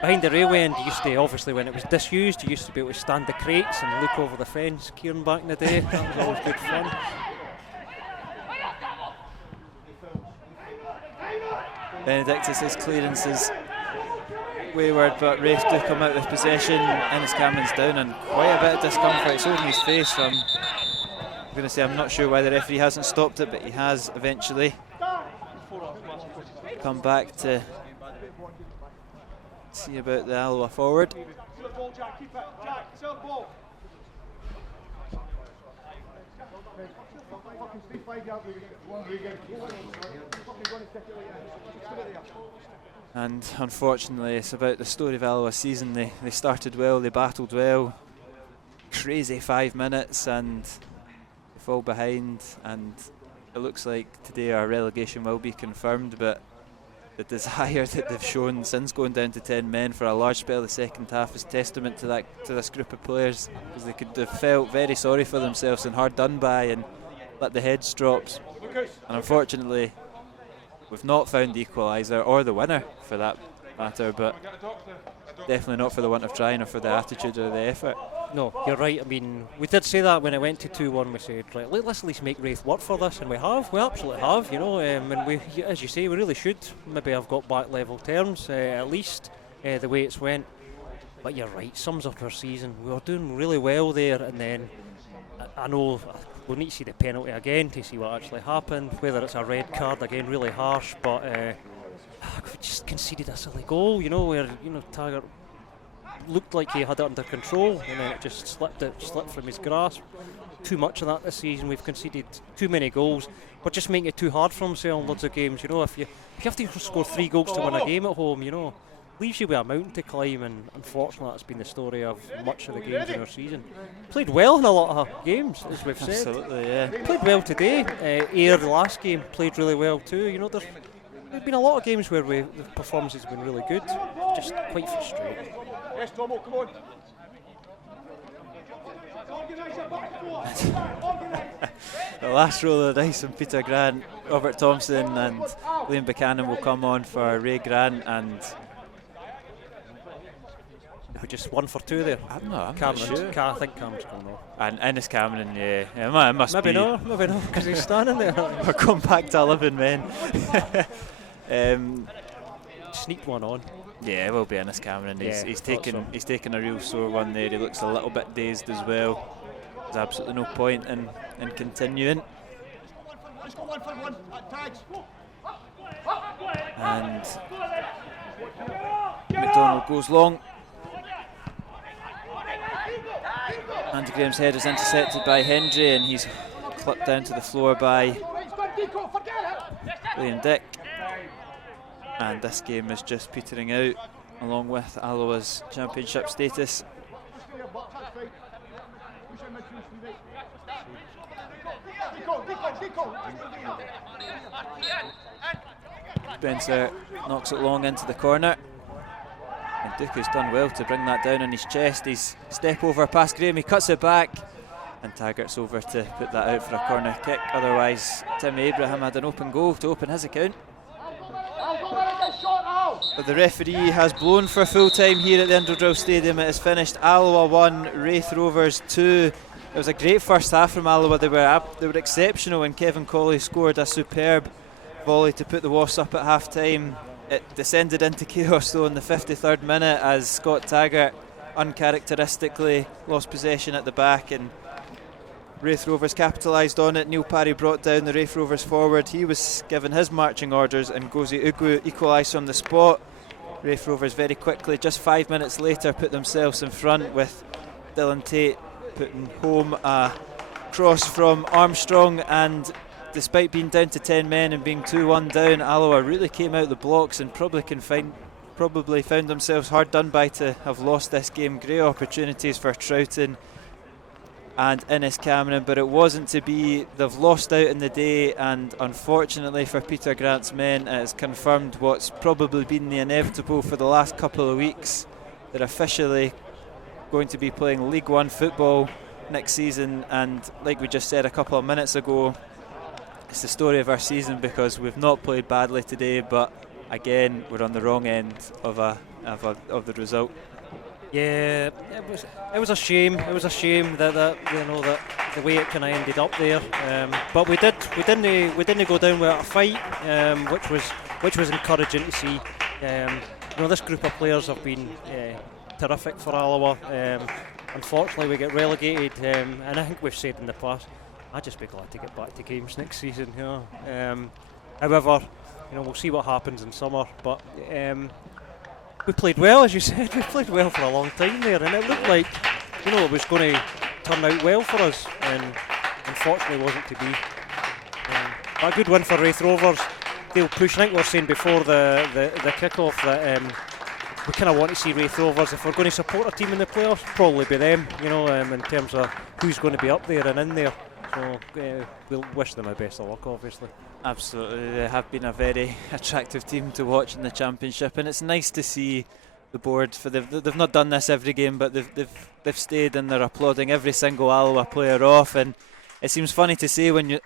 Behind the railway end, you used to, obviously when it was disused, you used to be able to stand the crates and look over the fence. Kieran back in the day, that was always good fun. Benedictus' clearance is wayward, but Raith do come out with possession. Innes Cameron's down and quite a bit of discomfort showing his face from, I'm going to say I'm not sure why the referee hasn't stopped it, but he has eventually come back to see about the Alloa forward. And unfortunately it's about the story of Alloa's season. They started well, they battled well, crazy 5 minutes and they fall behind, and it looks like today our relegation will be confirmed, but the desire that they've shown since going down to 10 men for a large spell of the second half is testament to this group of players, because they could have felt very sorry for themselves and hard done by and let the heads drop. And unfortunately we've not found the equaliser or the winner for that matter, but definitely not for the want of trying or for the attitude or the effort. No, you're right. I mean, we did say that when it went to 2-1. We said, right, let's at least make Raith work for this, and we have. We absolutely have, you know. And we, as you say, we really should maybe have got back level terms, at least the way it's went. But you're right, sums up our season. We were doing really well there, and then I know we'll need to see the penalty again to see what actually happened. Whether it's a red card again, really harsh. But we just conceded a silly goal, you know, where Taggart looked like he had it under control, and then it just slipped from his grasp. Too much of that this season. We've conceded too many goals. We're just making it too hard for himself in loads of games. You know, if you have to score 3 goals to win a game at home, you know, leaves you with a mountain to climb, and unfortunately that's been the story of much of the games in our season. Played well in a lot of games, as we've said. Absolutely, yeah. Played well today. Ayr, the last game, played really well too. You know, there's been a lot of games where the performances have been really good. Just quite frustrating. Yes, Tomo, come on. The last roll of the dice from Peter Grant, Robert Thompson and Liam Buchanan will come on for Ray Grant, and We just 1 for 2 there. I'm not Cameron's, sure. I think Cameron's going off. And Ennis Cameron, yeah, it must Maybe be. maybe no, because he's standing there. We're going back to 11 men. Sneaked one on. Yeah, it will be Ennis Cameron. Yeah, He's thought taken so. he's taken a real sore one there. He looks a little bit dazed as well. There's absolutely no point in continuing. Let's go 1 for 1. Tags. And McDonald goes long. Andy Graham's head is intercepted by Hendry, and he's clipped down to the floor by William Dick. And this game is just petering out, along with Alloa's championship status. Spencer knocks it long into the corner. And Duke has done well to bring that down on his chest. He's step over past Graham, he cuts it back. And Taggart's over to put that out for a corner kick. Otherwise, Timmy Abraham had an open goal to open his account. But the referee has blown for full time here at the Indoor Stadium. It is finished. Alloa 1, Raith Rovers 2. It was a great first half from Alloa. They were exceptional when Kevin Colley scored a superb volley to put the Wasps up at half time. It descended into chaos though in the 53rd minute as Scott Taggart uncharacteristically lost possession at the back, and Raith Rovers capitalised on it. Neil Parry brought down the Raith Rovers forward. He was given his marching orders, and Gozi Ugu equalised on the spot. Raith Rovers very quickly, just 5 minutes later, put themselves in front with Dylan Tate putting home a cross from Armstrong, and despite being down to 10 men and being 2-1 down, Alloa really came out the blocks and probably found themselves hard done by to have lost this game. Great opportunities for Troughton and Ennis Cameron, but it wasn't to be. They've lost out in the day, and unfortunately for Peter Grant's men, it has confirmed what's probably been the inevitable for the last couple of weeks. They're officially going to be playing League One football next season, and like we just said a couple of minutes ago, it's the story of our season because we've not played badly today, but again we're on the wrong end of the result. Yeah, it was a shame. It was a shame that the way it kind of ended up there. But we didn't go down without a fight, which was encouraging to see. This group of players have been terrific for Alloa. Unfortunately, we get relegated, and I think we've said in the past, I'd just be glad to get back to games next season. However, we'll see what happens in summer. But we played well, as you said. We played well for a long time there, and it looked like it was going to turn out well for us, and unfortunately wasn't to be. But a good win for Raith Rovers. They'll push. I think we were saying before the kick-off that we kind of want to see Raith Rovers, if we're going to support a team in the playoffs, probably be them, in terms of who's going to be up there and in there. So we'll wish them the best of luck, obviously. Absolutely, they have been a very attractive team to watch in the Championship, and it's nice to see the board. They've not done this every game, but they've stayed and they're applauding every single Alloa player off. And it seems funny to say when